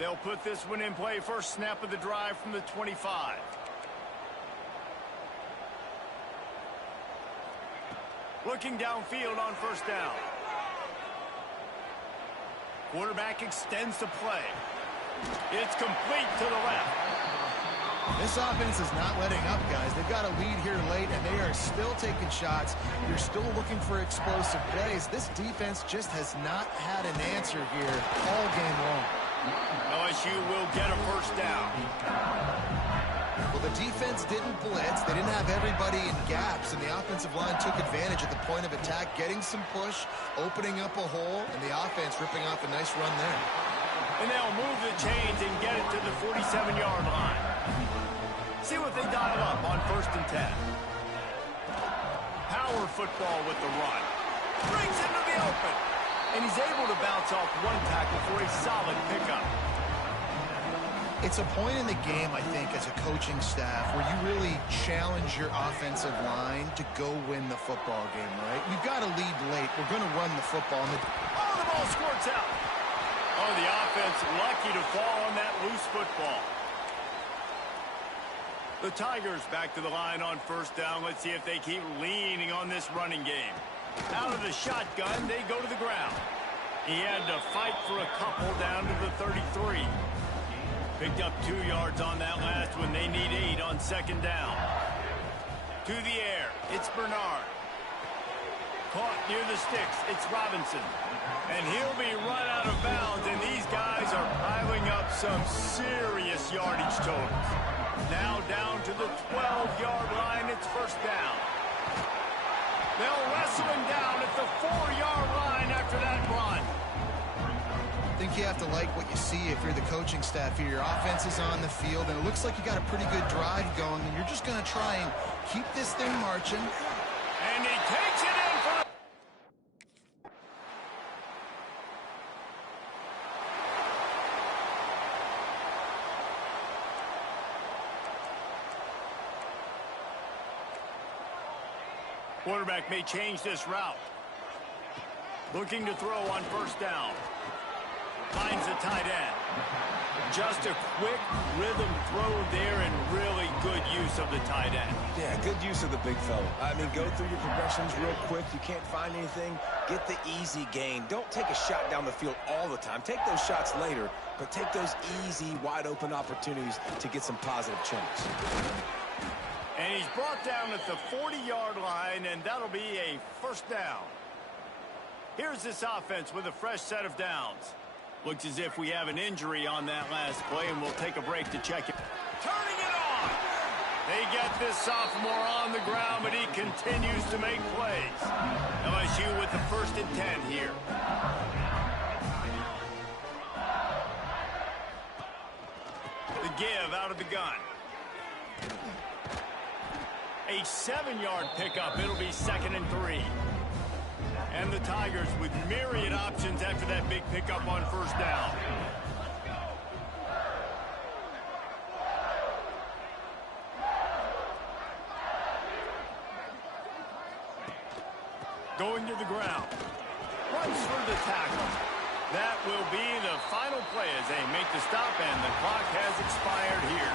They'll put this one in play. First snap of the drive from the 25. Looking downfield on 1st down. Quarterback extends the play. It's complete to the left. This offense is not letting up, guys. They've got a lead here late, and they are still taking shots. You're still looking for explosive plays. This defense just has not had an answer here all game long. LSU will get a 1st down. Well, the defense didn't blitz. They didn't have everybody in gaps, and the offensive line took advantage at the point of attack, getting some push, opening up a hole, and the offense ripping off a nice run there. And they'll move the chains and get it to the 47-yard line. See what they dial up on 1st and 10. Power football with the run. Brings into the open. And he's able to bounce off one tackle for a solid pickup. It's a point in the game, I think, as a coaching staff where you really challenge your offensive line to go win the football game, right? We've got to lead late. We're going to run the football. Oh, the ball squirts out. Oh, the offense lucky to fall on that loose football. The Tigers back to the line on 1st down. Let's see if they keep leaning on this running game. Out of the shotgun, they go to the ground. He had to fight for a couple down to the 33. Picked up 2 yards on that last one. They need 8 on 2nd down. To the air, it's Bernard. Caught near the sticks, it's Robinson. And he'll be run out of bounds, and these guys are piling up some serious yardage totals. Now down to the 12-yard line, it's 1st down. They'll wrestle him down at the 4-yard line after that run. I think you have to like what you see if you're the coaching staff here. Your offense is on the field, and it looks like you got a pretty good drive going, and you're just going to try and keep this thing marching. And he takes it in for... Quarterback may change this route. Looking to throw on 1st down. Finds the tight end. Just a quick rhythm throw there and really good use of the tight end. Yeah, good use of the big fella. I mean, go through your progressions real quick. You can't find anything. Get the easy gain. Don't take a shot down the field all the time. Take those shots later, but take those easy, wide-open opportunities to get some positive chunks. And he's brought down at the 40-yard line, and that'll be a first down. Here's this offense with a fresh set of downs. Looks as if we have an injury on that last play, and we'll take a break to check it. Turning it on! They get this sophomore on the ground, but he continues to make plays. LSU with the 1st and 10 here. The give out of the gun. A 7-yard pickup. It'll be 2nd and 3. And the Tigers with myriad options after that big pickup on first down. Going to the ground. Runs through the tackle. That will be the final play as they make the stop, and the clock has expired here.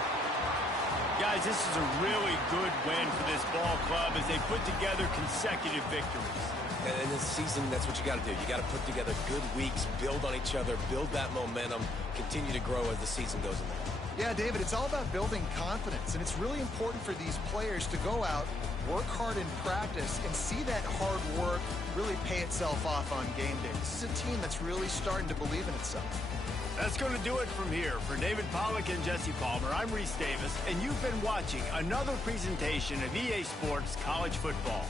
Guys, this is a really good win for this ball club as they put together consecutive victories. And this season, that's what you got to do. You got to put together good weeks, build on each other, build that momentum, continue to grow as the season goes on. Yeah, David, it's all about building confidence, and it's really important for these players to go out, work hard in practice, and see that hard work really pay itself off on game day. This is a team that's really starting to believe in itself. That's going to do it from here. For David Pollack and Jesse Palmer, I'm Reese Davis, and you've been watching another presentation of EA Sports College Football.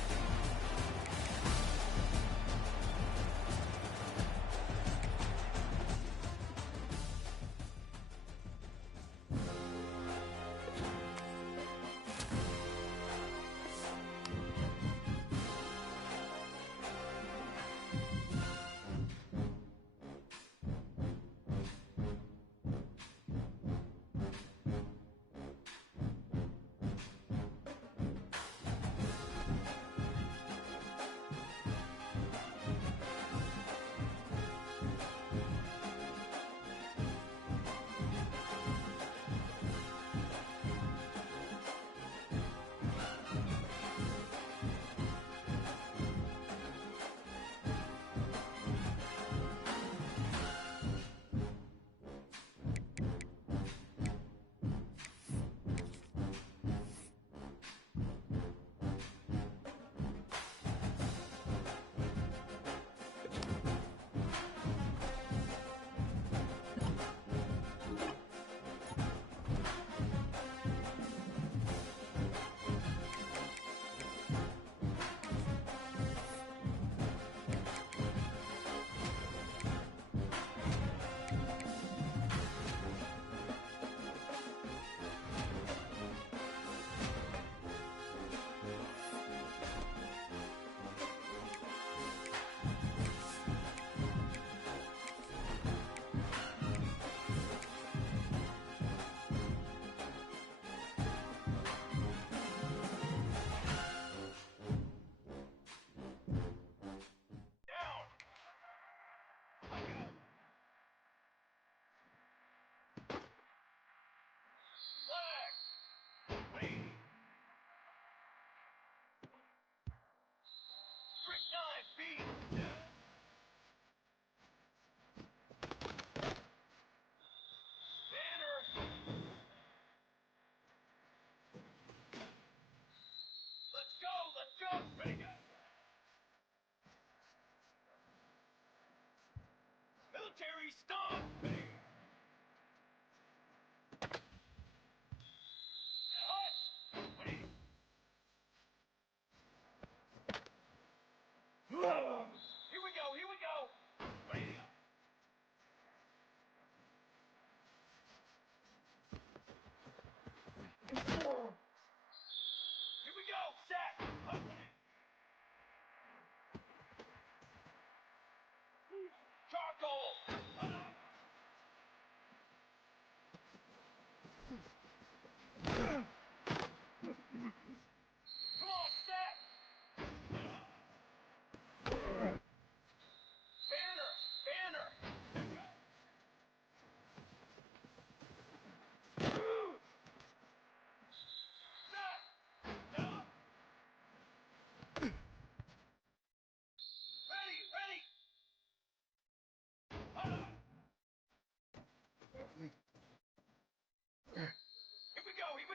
Military stop! Here we go, here we go! Here we go, set! Charcoal!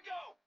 we go!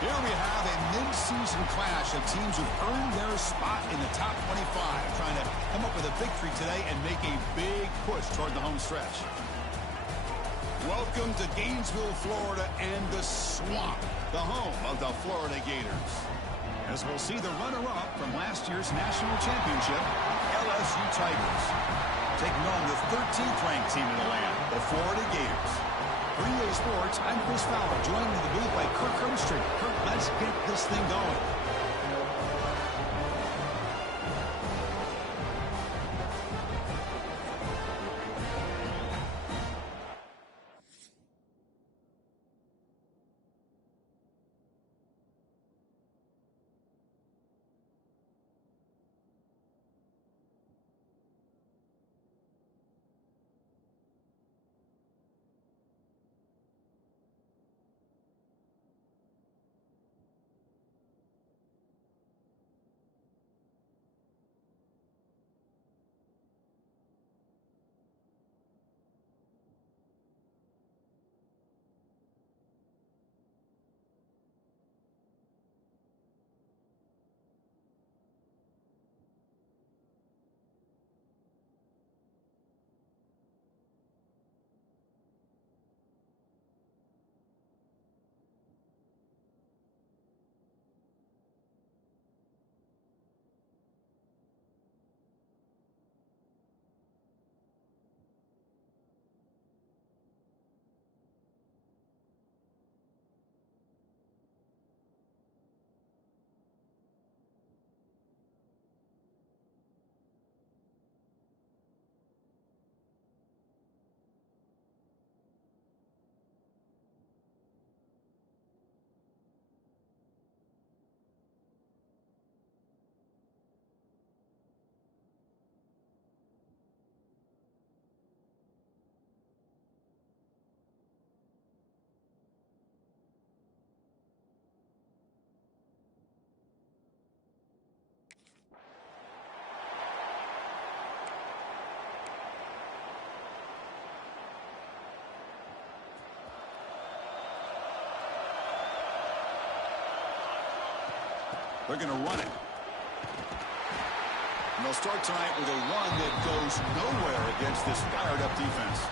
Here we have a mid-season clash of teams who've earned their spot in the top 25, trying to come up with a victory today and make a big push toward the home stretch. Welcome to Gainesville, Florida, and the Swamp, the home of the Florida Gators. As we'll see the runner-up from last year's national championship, LSU Tigers, taking on the 13th-ranked team in the land, the Florida Gators. For EA Sports, I'm Chris Fowler, joined in the booth by Kirk Herbstreit. Kirk, let's get this thing going. They're going to run it. And they'll start tonight with a run that goes nowhere against this fired-up defense.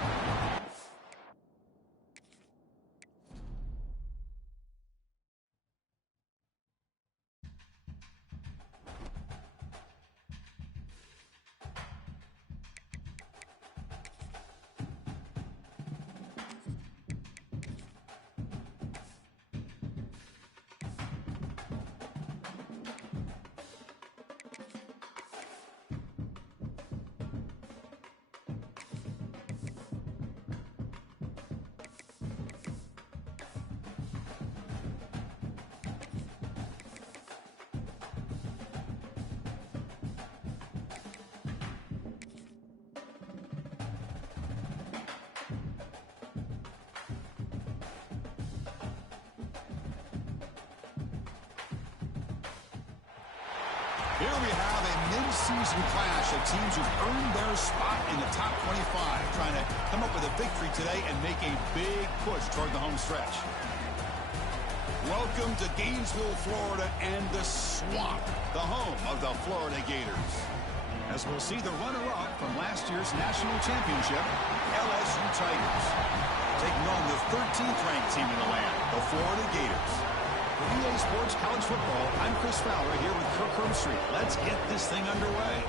Here we have a mid-season clash of teams who've earned their spot in the top 25, trying to come up with a victory today and make a big push toward the home stretch. Welcome to Gainesville, Florida, and the Swamp, the home of the Florida Gators. As we'll see the runner-up from last year's national championship, LSU Tigers, taking on the 13th-ranked team in the land, the Florida Gators. For EA Sports College Football, I'm Chris Fowler here with Kirk Herbstreit. Let's get this thing underway.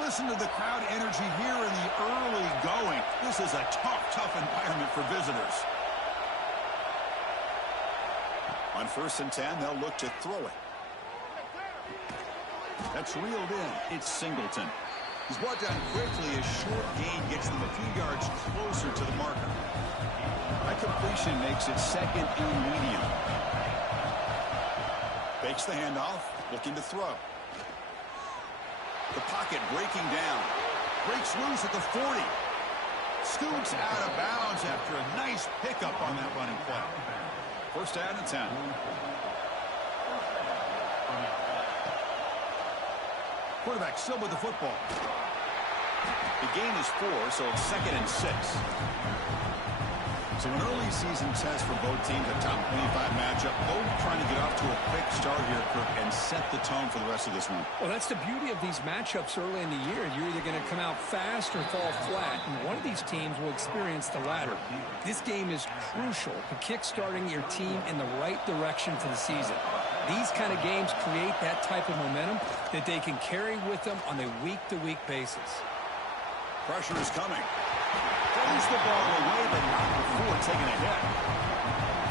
Listen to the crowd energy here in the early going. This is a tough environment for visitors. On 1st and 10, they'll look to throw it. That's reeled in. It's Singleton. He's brought down quickly. A short gain gets them a few yards closer to the marker. That completion makes it 2nd and medium. Fakes the handoff, looking to throw. The pocket breaking down. Breaks loose at the 40. Scoots out of bounds after a nice pickup on that running play. 1st down and 10. Quarterback still with the football. The gain is 4, so it's 2nd and 6. So an early season test for both teams, a top 25 matchup. Both trying to get off to a quick start here, Kirk, and set the tone for the rest of this one. Well, that's the beauty of these matchups early in the year. You're either going to come out fast or fall flat, and one of these teams will experience the latter. This game is crucial to kick-starting your team in the right direction for the season. These kind of games create that type of momentum that they can carry with them on a week-to-week basis. Pressure is coming. Throws the ball away, but not before taking a hit.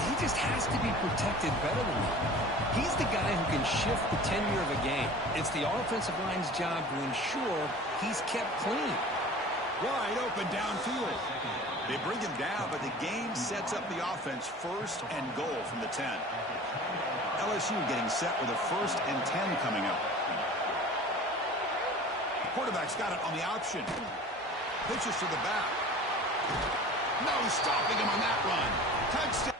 He just has to be protected better than that. He's the guy who can shift the tenure of a game. It's the offensive line's job to ensure he's kept clean. Wide open downfield. They bring him down, but the game sets up the offense 1st and goal from the 10. LSU getting set with a 1st and 10 coming up. Quarterback's got it on the option. Pitches to the back. No stopping him on that run. Touchdown.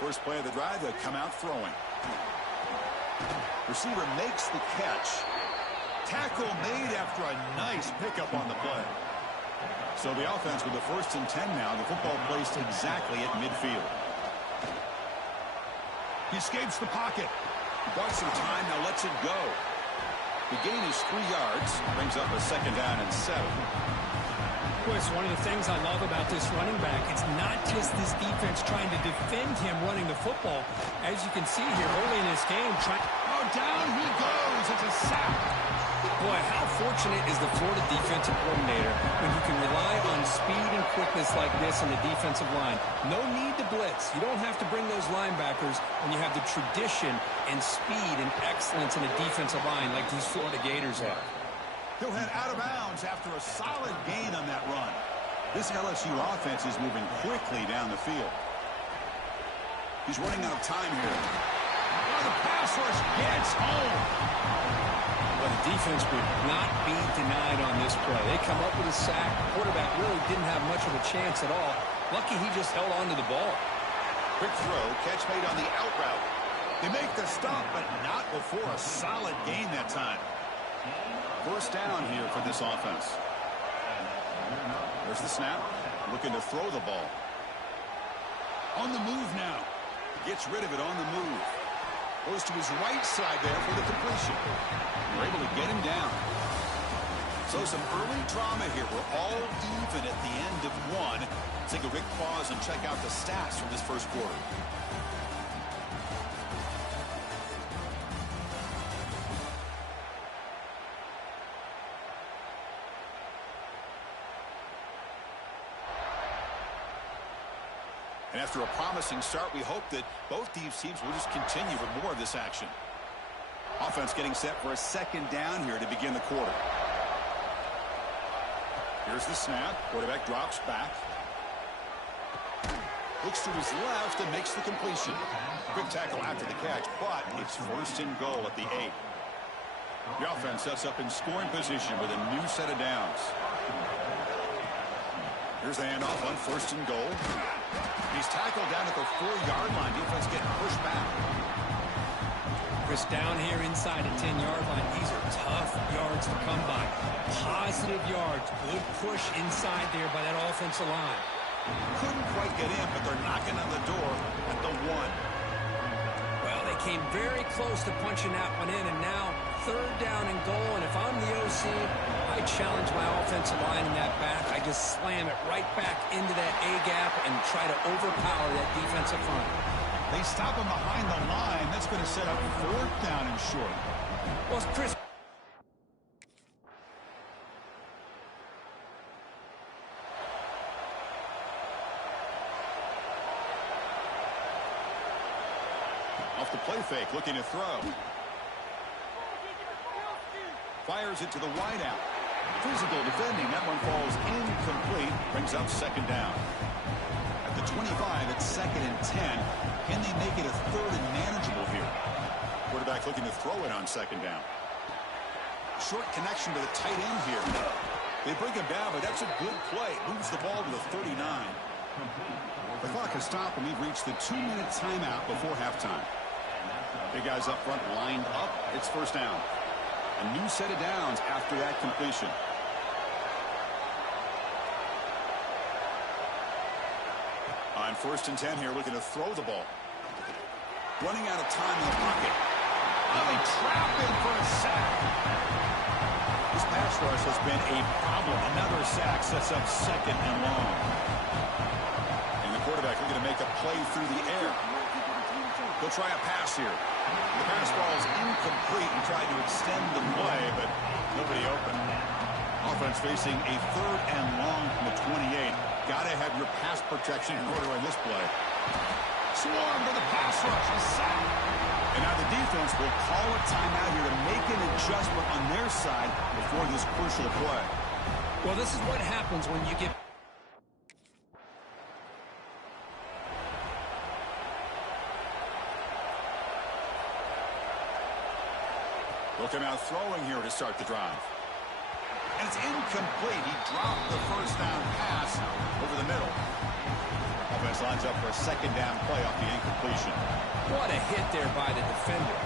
First play of the drive, they'll come out throwing. Receiver makes the catch. Tackle made after a nice pickup on the play. So the offense with the 1st and 10 now. The football placed exactly at midfield. He escapes the pocket. Bought some time, now lets it go. The gain is 3 yards. Brings up a 2nd down and 7. Chris, one of the things I love about this running back, it's not just this defense trying to defend him running the football. As you can see here early in this game, down he goes. It's a sack. Boy, how fortunate is the Florida defensive coordinator when you can rely on speed and quickness like this in the defensive line. No need to blitz. You don't have to bring those linebackers when you have the tradition and speed and excellence in a defensive line like these Florida Gators have. He'll head out of bounds after a solid gain on that run. This LSU offense is moving quickly down the field. He's running out of time here. Oh, the pass rush gets home. But the defense would not be denied on this play. They come up with a sack. The quarterback really didn't have much of a chance at all. Lucky he just held on to the ball. Quick throw, catch made on the out route. They make the stop, but not before a solid gain that time. First down here for this offense. There's the snap. Looking to throw the ball. On the move now. Gets rid of it on the move. Goes to his right side there for the completion. We're able to get him down. So some early drama here. We're all even at the end of one. Take a quick pause and check out the stats from this first quarter. And after a promising start, we hope that both these teams will just continue with more of this action. Offense getting set for a second down here to begin the quarter. Here's the snap. Quarterback drops back. Looks to his left and makes the completion. Quick tackle after the catch, but it's first and goal at the 8. The offense sets up in scoring position with a new set of downs. Here's the handoff on first and goal. He's tackled down at the 4-yard line. Defense getting pushed back. Chris, down here inside the 10-yard line, these are tough yards to come by. Positive yards. Good push inside there by that offensive line. Couldn't quite get in, but they're knocking on the door at the 1. Well, they came very close to punching that one in, and now third down and goal. And if I'm the OC, I challenge my offensive line in that back. I just slam it right back into that A-gap and try to overpower that defensive front. They stop him behind the line. That's going to set up fourth down and short. Well, Chris. Off the play fake, looking to throw. Fires it to the wideout. Physical defending. That one falls incomplete. Brings up second down. At the 25, it's second and 10. Can they make it a third and manageable here? Quarterback looking to throw it on second down. Short connection to the tight end here. They bring him down, but that's a good play. Moves the ball to the 39. The clock has stopped, and we've reached the 2-minute timeout before halftime. Big guys up front lined up. It's first down. A new set of downs after that completion. On first and 10 here, looking to throw the ball. Running out of time in the pocket. Oh, they trap him for a sack. This pass rush has been a problem. Another sack sets up second and long. And the quarterback looking to make a play through the air. He'll try a pass here. The pass ball is incomplete and tried to extend the play, but nobody open. Offense facing a third and long from the 28. Got to have your pass protection in order on this play. Swarm to the pass rush. A sack. And now the defense will call a timeout here to make an adjustment on their side before this crucial play. Well, this is what happens when you get... They'll come out throwing here to start the drive. And it's incomplete. He dropped the first down pass over the middle. Offense lines up for a second down play off the incompletion. What a hit there by the defender.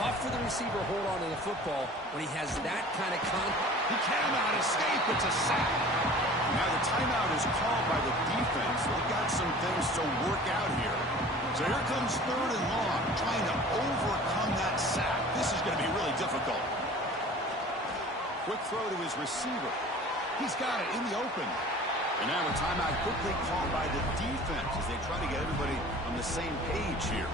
Tough for the receiver to hold on to the football when he has that kind of contact. He cannot escape. It's a sack. Now the timeout is called by the defense. They've got some things to work out here. So here comes third and long, trying to overcome that sack. This is going to be really difficult. Quick throw to his receiver. He's got it in the open. And now a timeout quickly called by the defense as they try to get everybody on the same page here.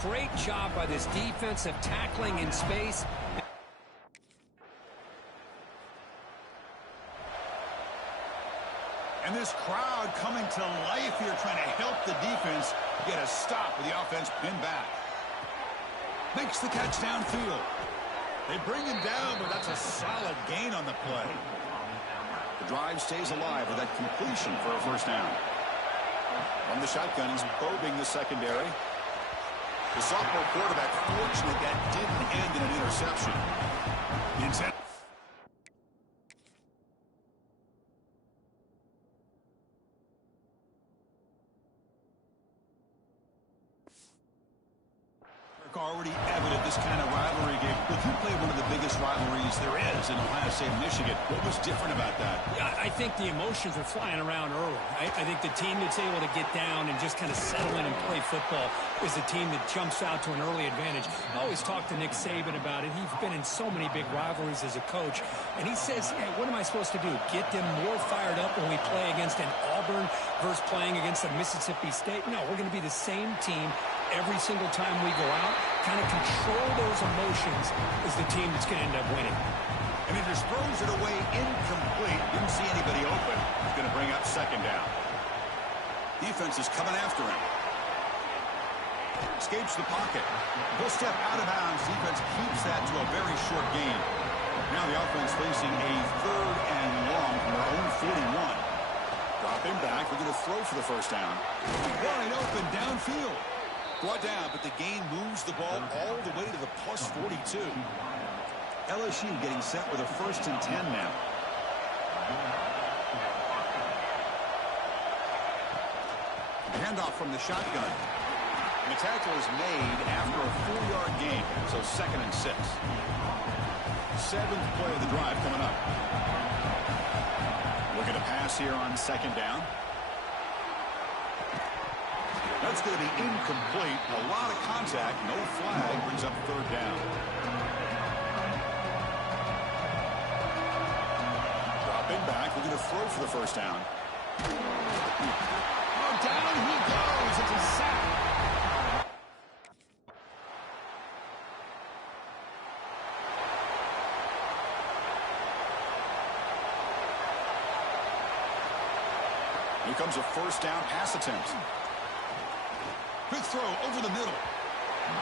Great job by this defensive tackling in space. And this crowd coming to life here, trying to help the defense get a stop with the offense pinned back. Makes the catch downfield. They bring him down, but that's a solid gain on the play. The drive stays alive with that completion for a first down. From the shotgun, he's probing the secondary. The sophomore quarterback fortunate that didn't end in an interception. The intent. already evident, this kind of rivalry game. Look, you played one of the biggest rivalries there is in Ohio State and Michigan. What was different about that? Yeah, I think the emotions are flying around early. I think the team that's able to get down and just kind of settle in and play football is the team that jumps out to an early advantage. I always talk to Nick Saban about it. He's been in so many big rivalries as a coach, and he says, hey, what am I supposed to do? Get them more fired up when we play against an Auburn versus playing against a Mississippi State? No, we're going to be the same team every single time we go out. Kind of control those emotions is the team that's going to end up winning. And he just throws it away incomplete. Didn't see anybody open. He's going to bring up second down. Defense is coming after him. Escapes the pocket. He'll step out of bounds. Defense keeps that to a very short gain. Now the offense facing a 3rd and long from their own 41. Drop him back. We're going to throw for the first down. Wide open downfield. Brought down, but the gain moves the ball all the way to the plus 42. LSU getting set with a 1st and 10 now. Handoff from the shotgun. And the tackle is made after a 4-yard gain, so 2nd and 6. 7th play of the drive coming up. Looking to pass here on 2nd down. That's going to be incomplete. A lot of contact. No flag. Brings up 3rd down. Dropping back. We're going to throw for the first down. Oh, down he goes. It's a sack. Here comes a first down pass attempt. Quick throw over the middle.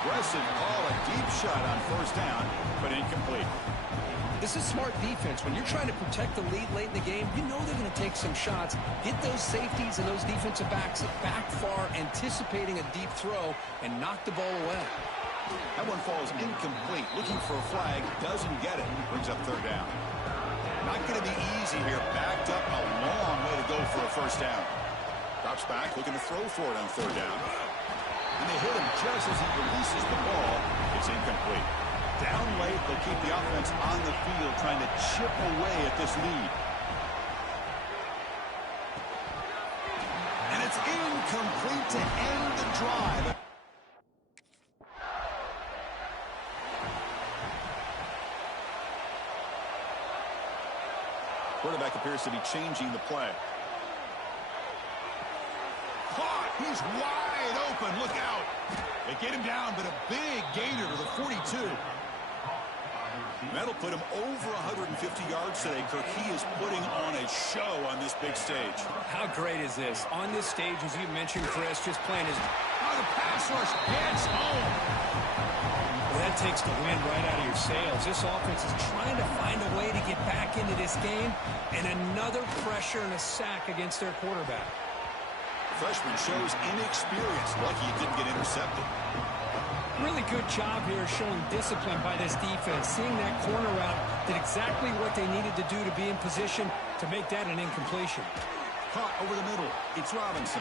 Aggressive call, a deep shot on 1st down, but incomplete. This is smart defense. When you're trying to protect the lead late in the game, you know they're going to take some shots. Get those safeties and those defensive backs back far, anticipating a deep throw, and knock the ball away. That one falls incomplete. Looking for a flag, doesn't get it. Brings up 3rd down. Not going to be easy here. Backed up a long way to go for a first down. Drops back, looking to throw for it on 3rd down. And they hit him just as he releases the ball. It's incomplete. Down late, they'll keep the offense on the field trying to chip away at this lead. And it's incomplete to end the drive. Quarterback appears to be changing the play. Caught! He's wide open. Look out. They get him down, but a big gainer to the 42. That'll put him over 150 yards today, Kirk. He is putting on a show on this big stage. How great is this? On this stage, as you mentioned, Chris, just playing his... Oh, the pass rush gets home. Well, that takes the wind right out of your sails. This offense is trying to find a way to get back into this game, and another pressure and a sack against their quarterback. The freshman shows inexperience. Lucky he didn't get intercepted. Really good job here showing discipline by this defense. Seeing that corner route did exactly what they needed to do to be in position to make that an incompletion. Caught over the middle. It's Robinson.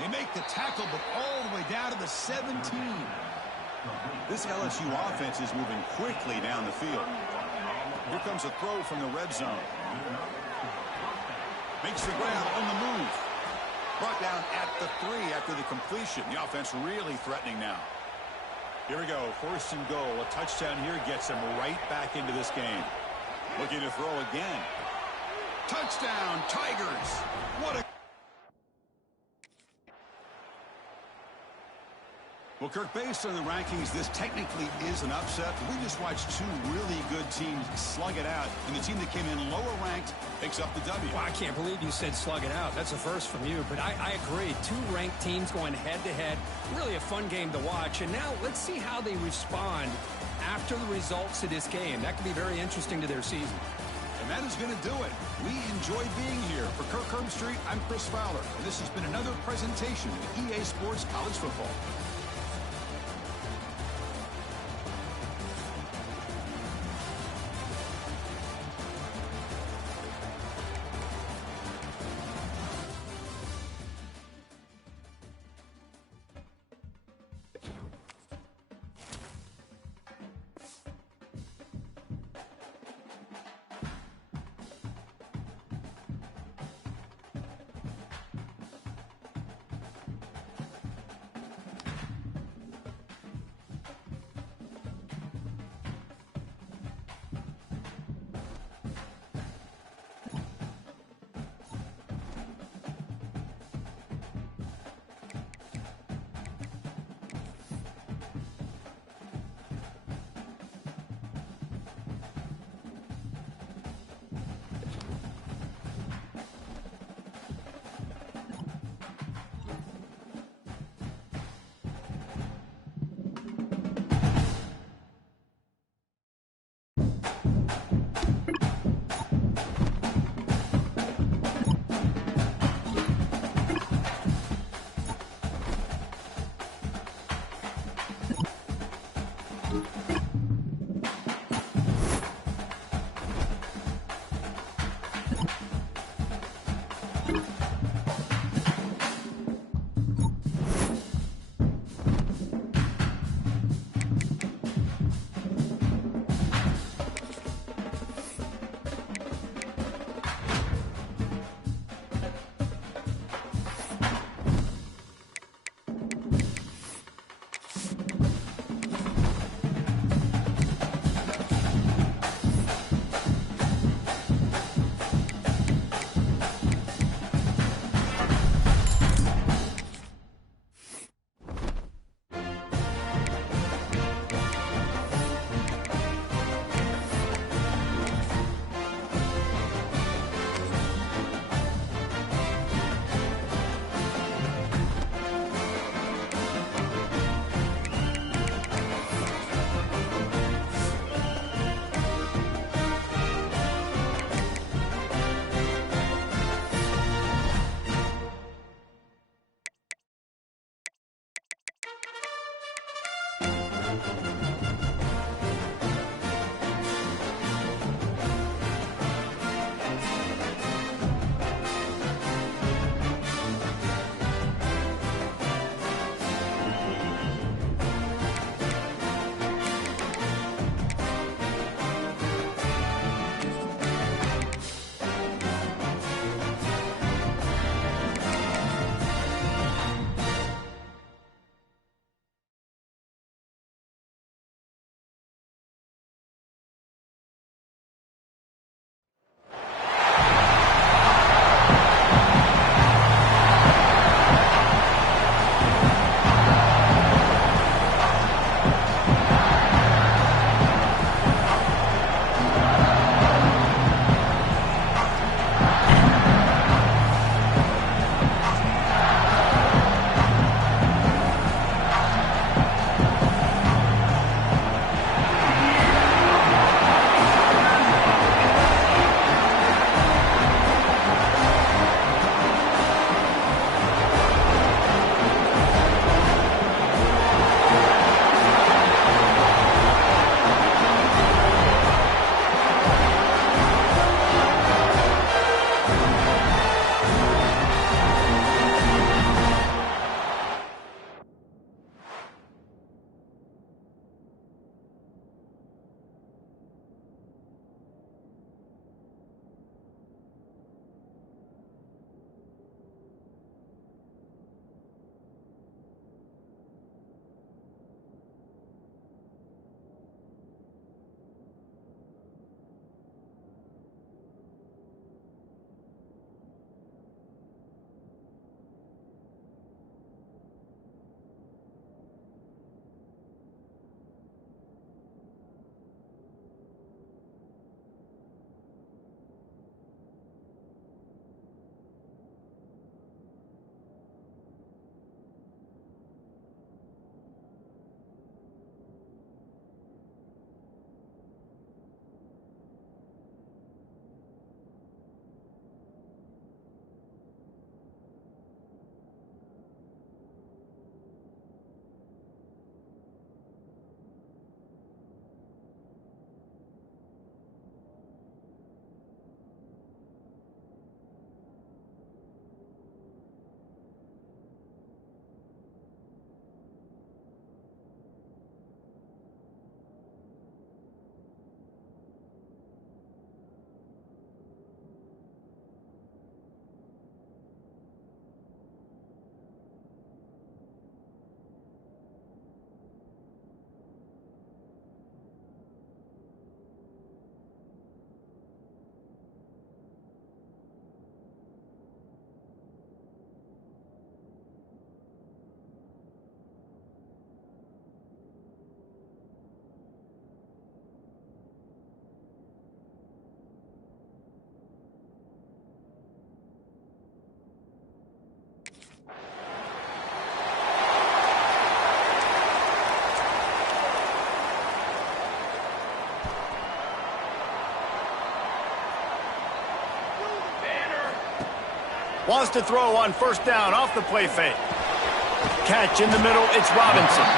They make the tackle, but all the way down to the 17. This LSU offense is moving quickly down the field. Here comes a throw from the red zone. Makes the grab on the move. Brought down at the 3 after the completion. The offense really threatening now. Here we go, 1st and goal. A touchdown here gets them right back into this game. Looking to throw again. Touchdown, Tigers! What a... Well, Kirk, based on the rankings, this technically is an upset. We just watched 2 really good teams slug it out, and the team that came in lower ranked picks up the W. Well, I can't believe you said slug it out. That's a first from you, but I agree. 2 ranked teams going head-to-head. Really a fun game to watch, and now let's see how they respond after the results of this game. That could be very interesting to their season. And that is going to do it. We enjoyed being here. For Kirk Herbstreit, I'm Chris Fowler, and this has been another presentation of EA Sports College Football. Wants to throw on first down off the play fake. Catch in the middle, it's Robinson.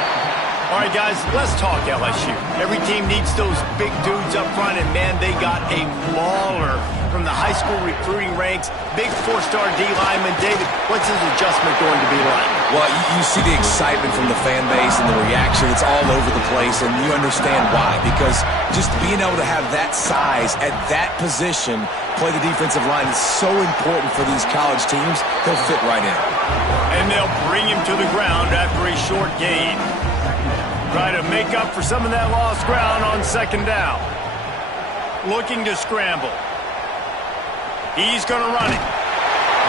All right, guys, let's talk LSU. Every team needs those big dudes up front, and, man, they got a mauler from the high school recruiting ranks, big four-star D lineman. David, what's his adjustment going to be like? Well, you see the excitement from the fan base and the reaction. It's all over the place, and you understand why. Because just being able to have that size at that position, play the defensive line, is so important for these college teams. He'll fit right in. And they'll bring him to the ground after a short gain. Try to make up for some of that lost ground on second down. Looking to scramble. He's going to run it.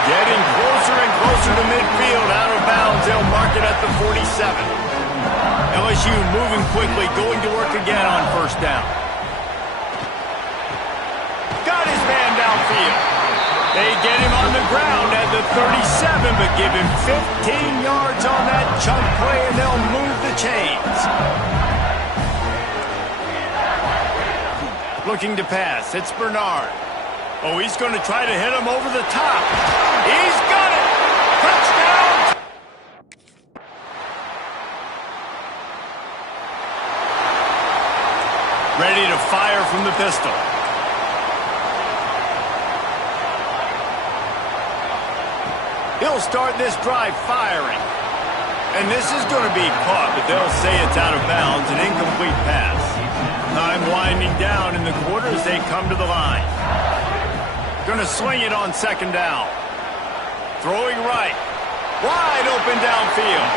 Getting closer and closer to midfield. Out of bounds. They'll mark it at the 47. LSU moving quickly, going to work again on first down. Got his man downfield. They get him on the ground at the 37, but give him 15 yards on that chunk play, and they'll move the chains. Looking to pass. It's Bernard. Oh, he's going to try to hit him over the top. He's got it! Touchdown! Ready to fire from the pistol. He'll start this drive firing. And this is going to be caught, but they'll say it's out of bounds, an incomplete pass. Time winding down in the quarter as they come to the line. Going to swing it on second down. Throwing right. Wide open downfield.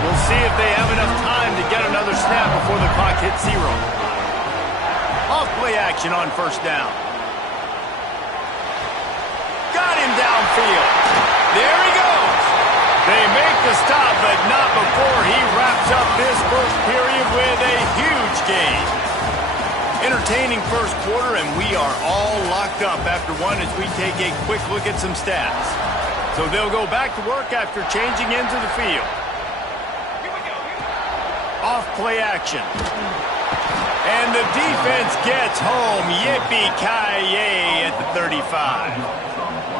We'll see if they have enough time to get another snap before the clock hits 0. Off play action on first down. Got him downfield. There he goes. They make the stop, but not before he wraps up this first period with a huge gain. Entertaining first quarter, and we are all locked up after one as we take a quick look at some stats. So they'll go back to work after changing into the field. Off play action. And the defense gets home. Yippee-ki-yay at the 35.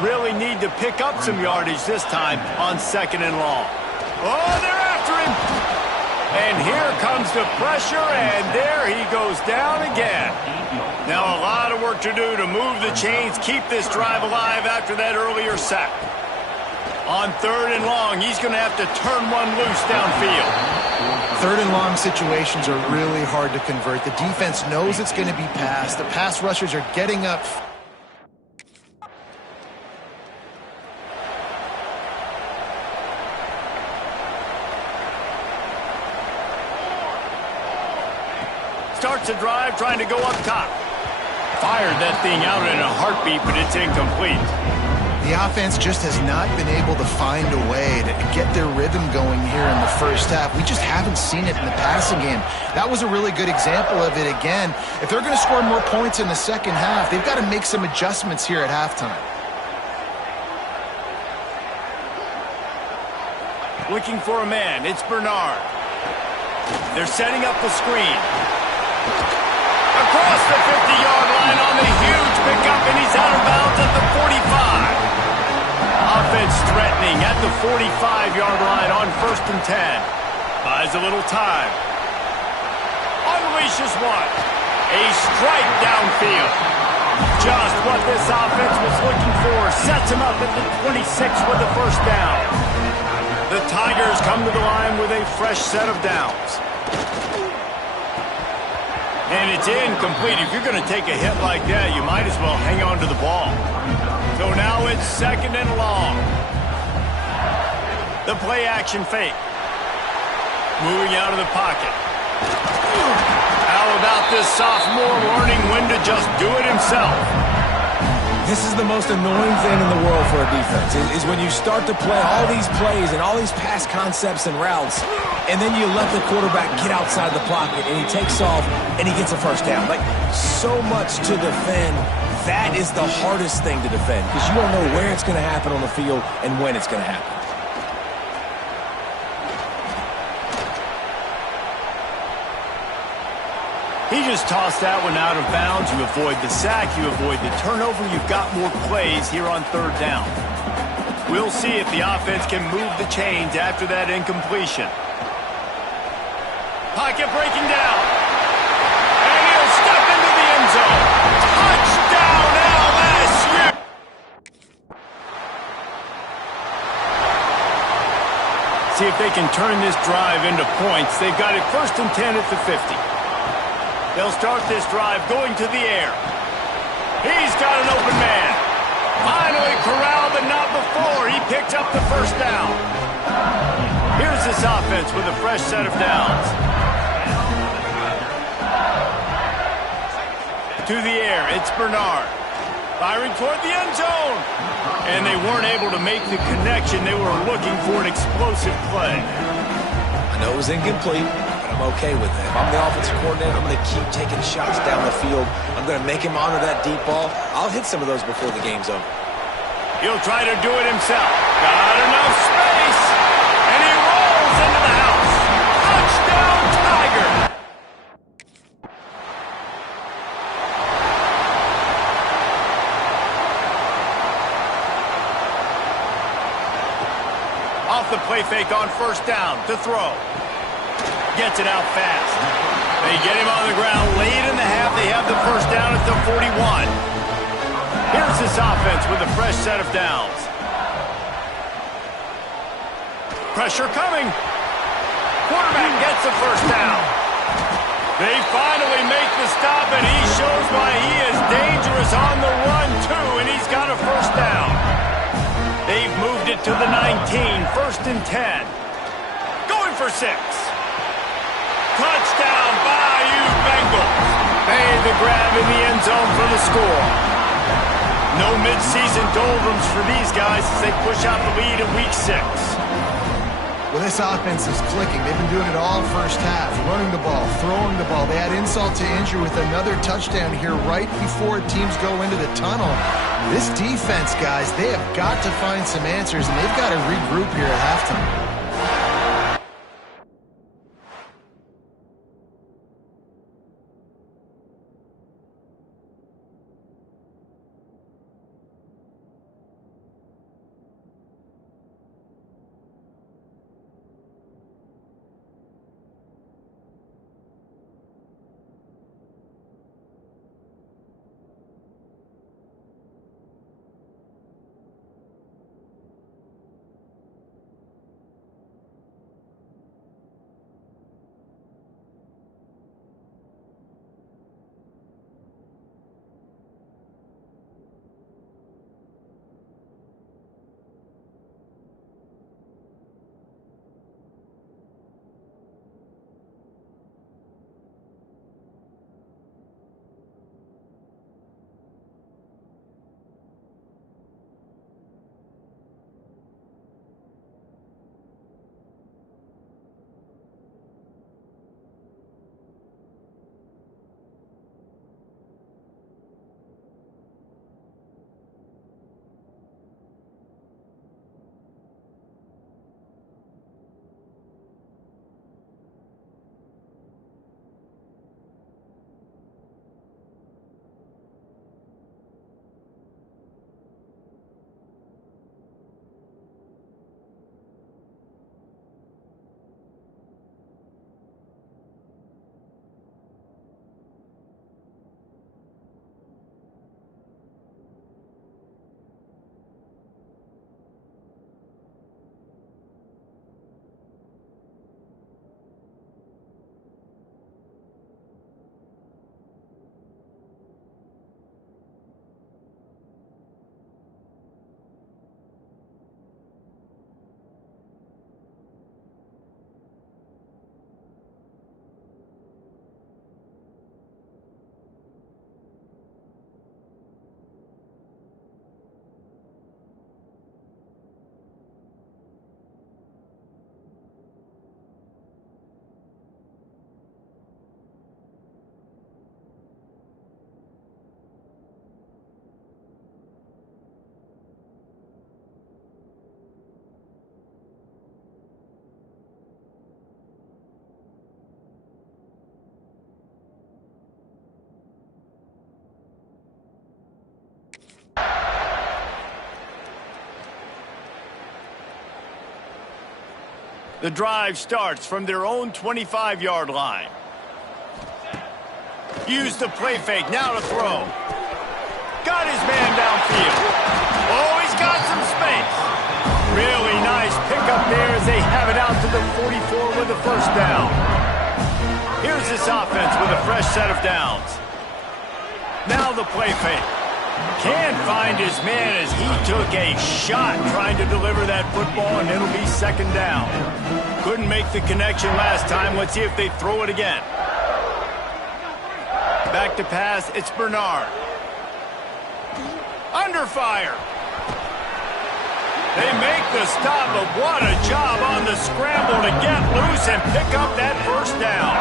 Really need to pick up some yardage this time on second and long. Oh, they're after him. And here comes the pressure, and there he goes down again. Now a lot of work to do to move the chains, keep this drive alive after that earlier sack. On third and long, he's going to have to turn one loose downfield. Third and long situations are really hard to convert. The defense knows it's going to be passed. The pass rushers are getting up. Starts a drive trying to go up top. Fired that thing out in a heartbeat, but it's incomplete. The offense just has not been able to find a way to get their rhythm going here in the first half. We just haven't seen it in the passing game. That was a really good example of it again. If they're going to score more points in the second half, they've got to make some adjustments here at halftime. Looking for a man. It's Bernard. They're setting up the screen. Across the 50-yard line on the huge pickup, and he's out of bounds at the 45. Offense threatening at the 45-yard line on 1st and 10. Buys a little time. Unleashes one. A strike downfield. Just what this offense was looking for. Sets him up at the 26 with the first down. The Tigers come to the line with a fresh set of downs. And it's incomplete. If you're going to take a hit like that, you might as well hang on to the ball. So now it's second and long. The play action fake. Moving out of the pocket. How about this sophomore learning when to just do it himself? This is the most annoying thing in the world for a defense, is when you start to play all these plays and all these pass concepts and routes, and then you let the quarterback get outside the pocket, and he takes off, and he gets a first down. Like, so much to defend. That is the hardest thing to defend, because you don't know where it's going to happen on the field and when it's going to happen. He just tossed that one out of bounds. You avoid the sack, you avoid the turnover. You've got more plays here on third down. We'll see if the offense can move the chains after that incompletion. Pocket breaking down. see if they can turn this drive into points. They've got it 1st and 10 at the 50. They'll start this drive going to the air. He's got an open man. Finally corralled, but not before. He picked up the 1st down. Here's this offense with a fresh set of downs. To the air, it's Bernard. Firing toward the end zone. And they weren't able to make the connection. They were looking for an explosive play. I know it was incomplete, but I'm okay with it. If I'm the offensive coordinator, I'm going to keep taking shots down the field. I'm going to make him honor that deep ball. I'll hit some of those before the game's over. He'll try to do it himself. Got enough space. And he rolls into the house. Touchdown, Tiger. Off the play fake on 1st down to throw. Gets it out fast. They get him on the ground late in the half. They have the 1st down at the 41. Here's this offense with a fresh set of downs. Pressure coming. Quarterback gets the 1st down. They finally make the stop, and he shows why he is dangerous on the run, too, and he's got a 1st down. They've moved it to the 19, 1st and 10. Going for 6. Touchdown, Bayou Bengals. Made the grab in the end zone for the score. No midseason doldrums for these guys as they push out the lead in Week 6. Well, this offense is clicking. They've been doing it all 1st half, running the ball, throwing the ball. They had insult to injury with another touchdown here right before teams go into the tunnel. This defense, guys, they have got to find some answers, and they've got to regroup here at halftime. The drive starts from their own 25-yard line. Use the play fake, now to throw. Got his man downfield. Oh, he's got some space. Really nice pickup there as they have it out to the 44 with a first down. Here's this offense with a fresh set of downs. Now the play fake. Can't find his man as he took a shot trying to deliver that football, and it'll be second down. Couldn't make the connection last time. Let's see if they throw it again. Back to pass, it's Bernard. Under fire. They make the stop, but what a job on the scramble to get loose and pick up that first down.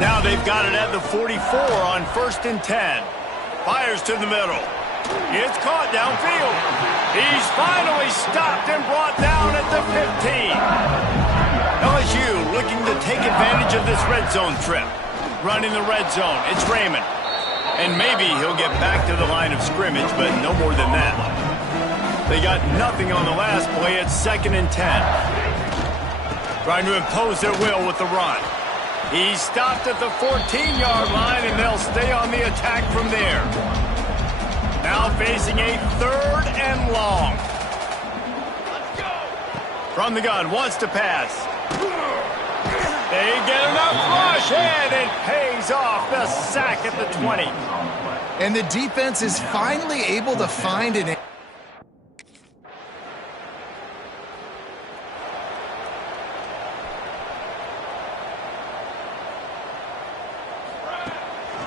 Now they've got it at the 44 on 1st and 10. Fires to the middle. It's caught downfield. He's finally stopped and brought down at the 15. LSU looking to take advantage of this red zone trip. Running the red zone. It's Raymond. And maybe he'll get back to the line of scrimmage, but no more than that. They got nothing on the last play. It's 2nd and 10. Trying to impose their will with the run. He's stopped at the 14-yard line, and they'll stay on the attack from there. Now facing a 3rd and long. Let's go. From the gun, wants to pass. They get enough rush, and it pays off the sack at the 20. And the defense is finally able to find an...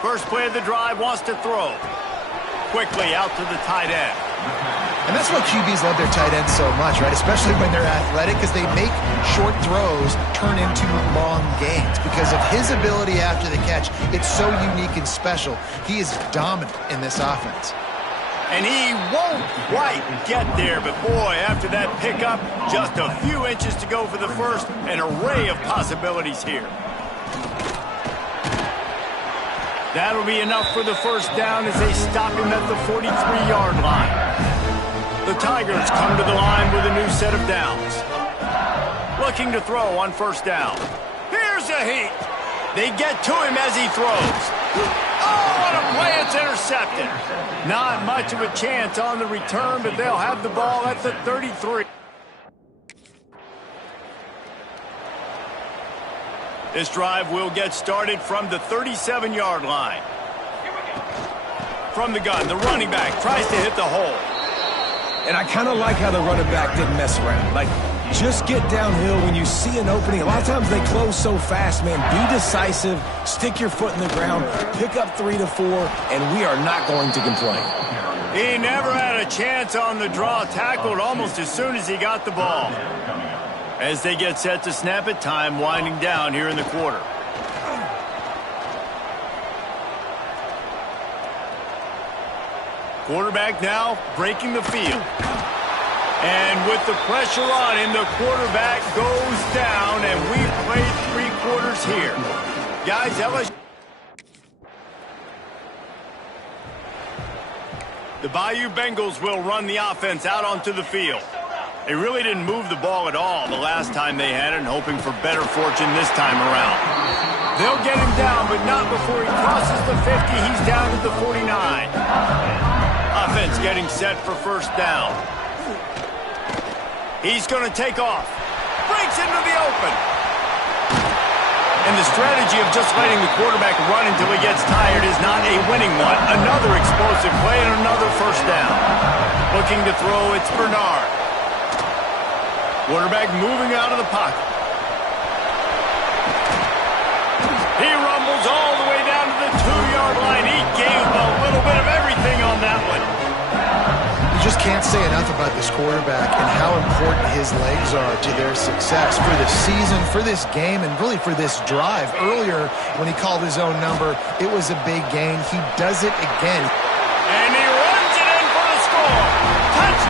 First play of the drive, wants to throw. Quickly out to the tight end. And that's why QBs love their tight ends so much, right? Especially when they're athletic, because they make short throws turn into long gains. Because of his ability after the catch, it's so unique and special. He is dominant in this offense. And he won't quite get there, but boy, after that pickup, just a few inches to go for the first, an array of possibilities here. That'll be enough for the first down as they stop him at the 43-yard line. The Tigers come to the line with a new set of downs. Looking to throw on first down. Here's a heat. They get to him as he throws. Oh, what a play, it's intercepted. Not much of a chance on the return, but they'll have the ball at the 33. This drive will get started from the 37-yard line. From the gun, the running back tries to hit the hole. And I kind of like how the running back didn't mess around. Like, just get downhill when you see an opening. A lot of times they close so fast, man. Be decisive, stick your foot in the ground, pick up 3 to 4, and we are not going to complain. He never had a chance on the draw, tackled almost as soon as he got the ball. As they get set to snap it, time winding down here in the quarter. Quarterback now breaking the field. And with the pressure on him, the quarterback goes down, and we've played 3 quarters here. Guys, LSU. The Bayou Bengals will run the offense out onto the field. They really didn't move the ball at all the last time they had it, and hoping for better fortune this time around. They'll get him down, but not before he crosses the 50. He's down to the 49. Offense getting set for first down. He's going to take off. Breaks into the open. And the strategy of just letting the quarterback run until he gets tired is not a winning one. Another explosive play and another first down. Looking to throw, it's Bernard. Quarterback moving out of the pocket. He rumbles all the way down to the 2-yard line. He gave a little bit of everything on that one. You just can't say enough about this quarterback and how important his legs are to their success for the season, for this game, and really for this drive. Earlier, when he called his own number, it was a big gain. He does it again. And he runs it in for the score. Touchdown.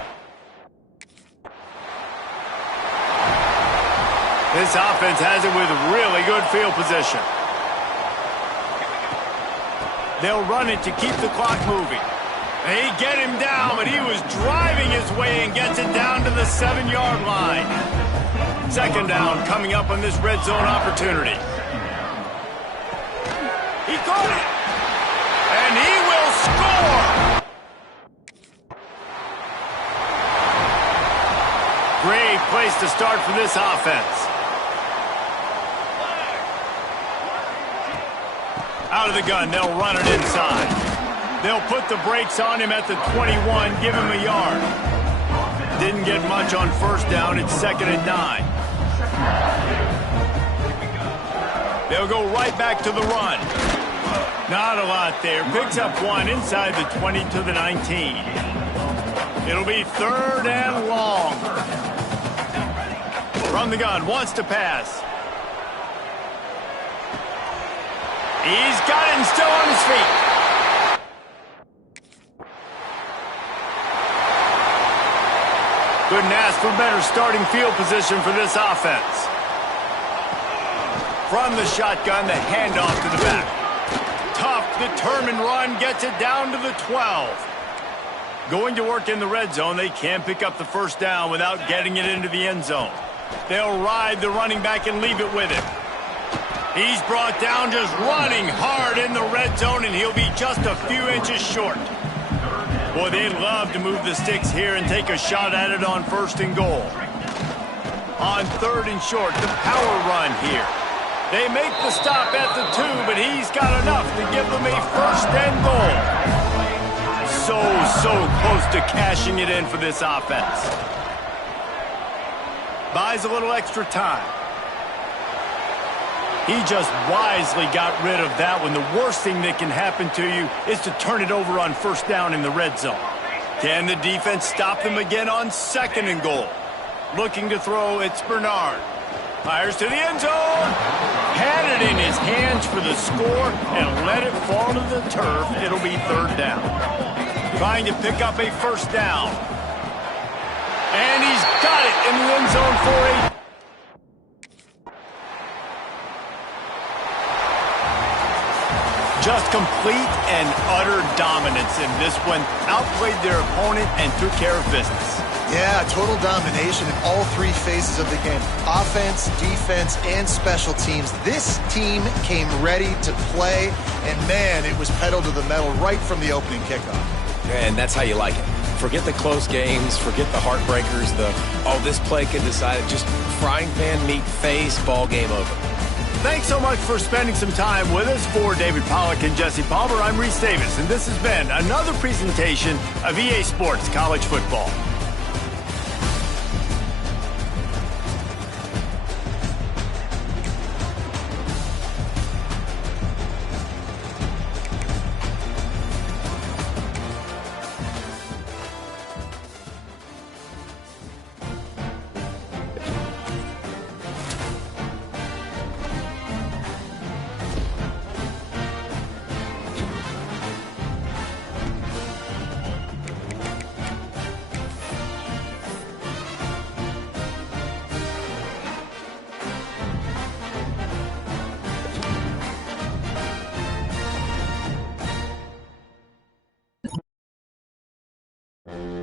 This offense has it with really good field position. They'll run it to keep the clock moving. They get him down, but he was driving his way and gets it down to the 7-yard line. Second down coming up on this red zone opportunity. He caught it. And he will score. place to start for this offense. Out of the gun, they'll run it inside. They'll put the brakes on him at the 21, give him a yard. Didn't get much on first down. It's 2nd and 9. They'll go right back to the run. Not a lot there. Picks up 1 inside the 20 to the 19. It'll be 3rd and long. From the gun, wants to pass. He's got it and still on his feet. Couldn't ask for better starting field position for this offense. From the shotgun, the handoff to the back. Tough, determined run, gets it down to the 12. Going to work in the red zone, they can't pick up the first down without getting it into the end zone. They'll ride the running back and leave it with him. He's brought down just running hard in the red zone, and he'll be just a few inches short. Boy, they'd love to move the sticks here and take a shot at it on 1st and goal. On 3rd and short, the power run here. They make the stop at the 2, but he's got enough to give them a 1st and goal. So close to cashing it in for this offense. Buys a little extra time. He just wisely got rid of that one. The worst thing that can happen to you is to turn it over on 1st down in the red zone. Can the defense stop them again on 2nd and goal? Looking to throw, it's Bernard. Fires to the end zone. Had it in his hands for the score and let it fall to the turf. It'll be 3rd down. Trying to pick up a 1st down. And he's got it in the end zone for a... Just complete and utter dominance in this one. Outplayed their opponent and took care of business. Yeah, total domination in all 3 phases of the game. Offense, defense, and special teams. This team came ready to play, and man, it was pedal to the metal right from the opening kickoff. And that's how you like it. Forget the close games, forget the heartbreakers, this play could decide it. Just frying pan meet face, ball game over. Thanks so much for spending some time with us. For David Pollack and Jesse Palmer, I'm Reese Davis, and this has been another presentation of EA Sports College Football. You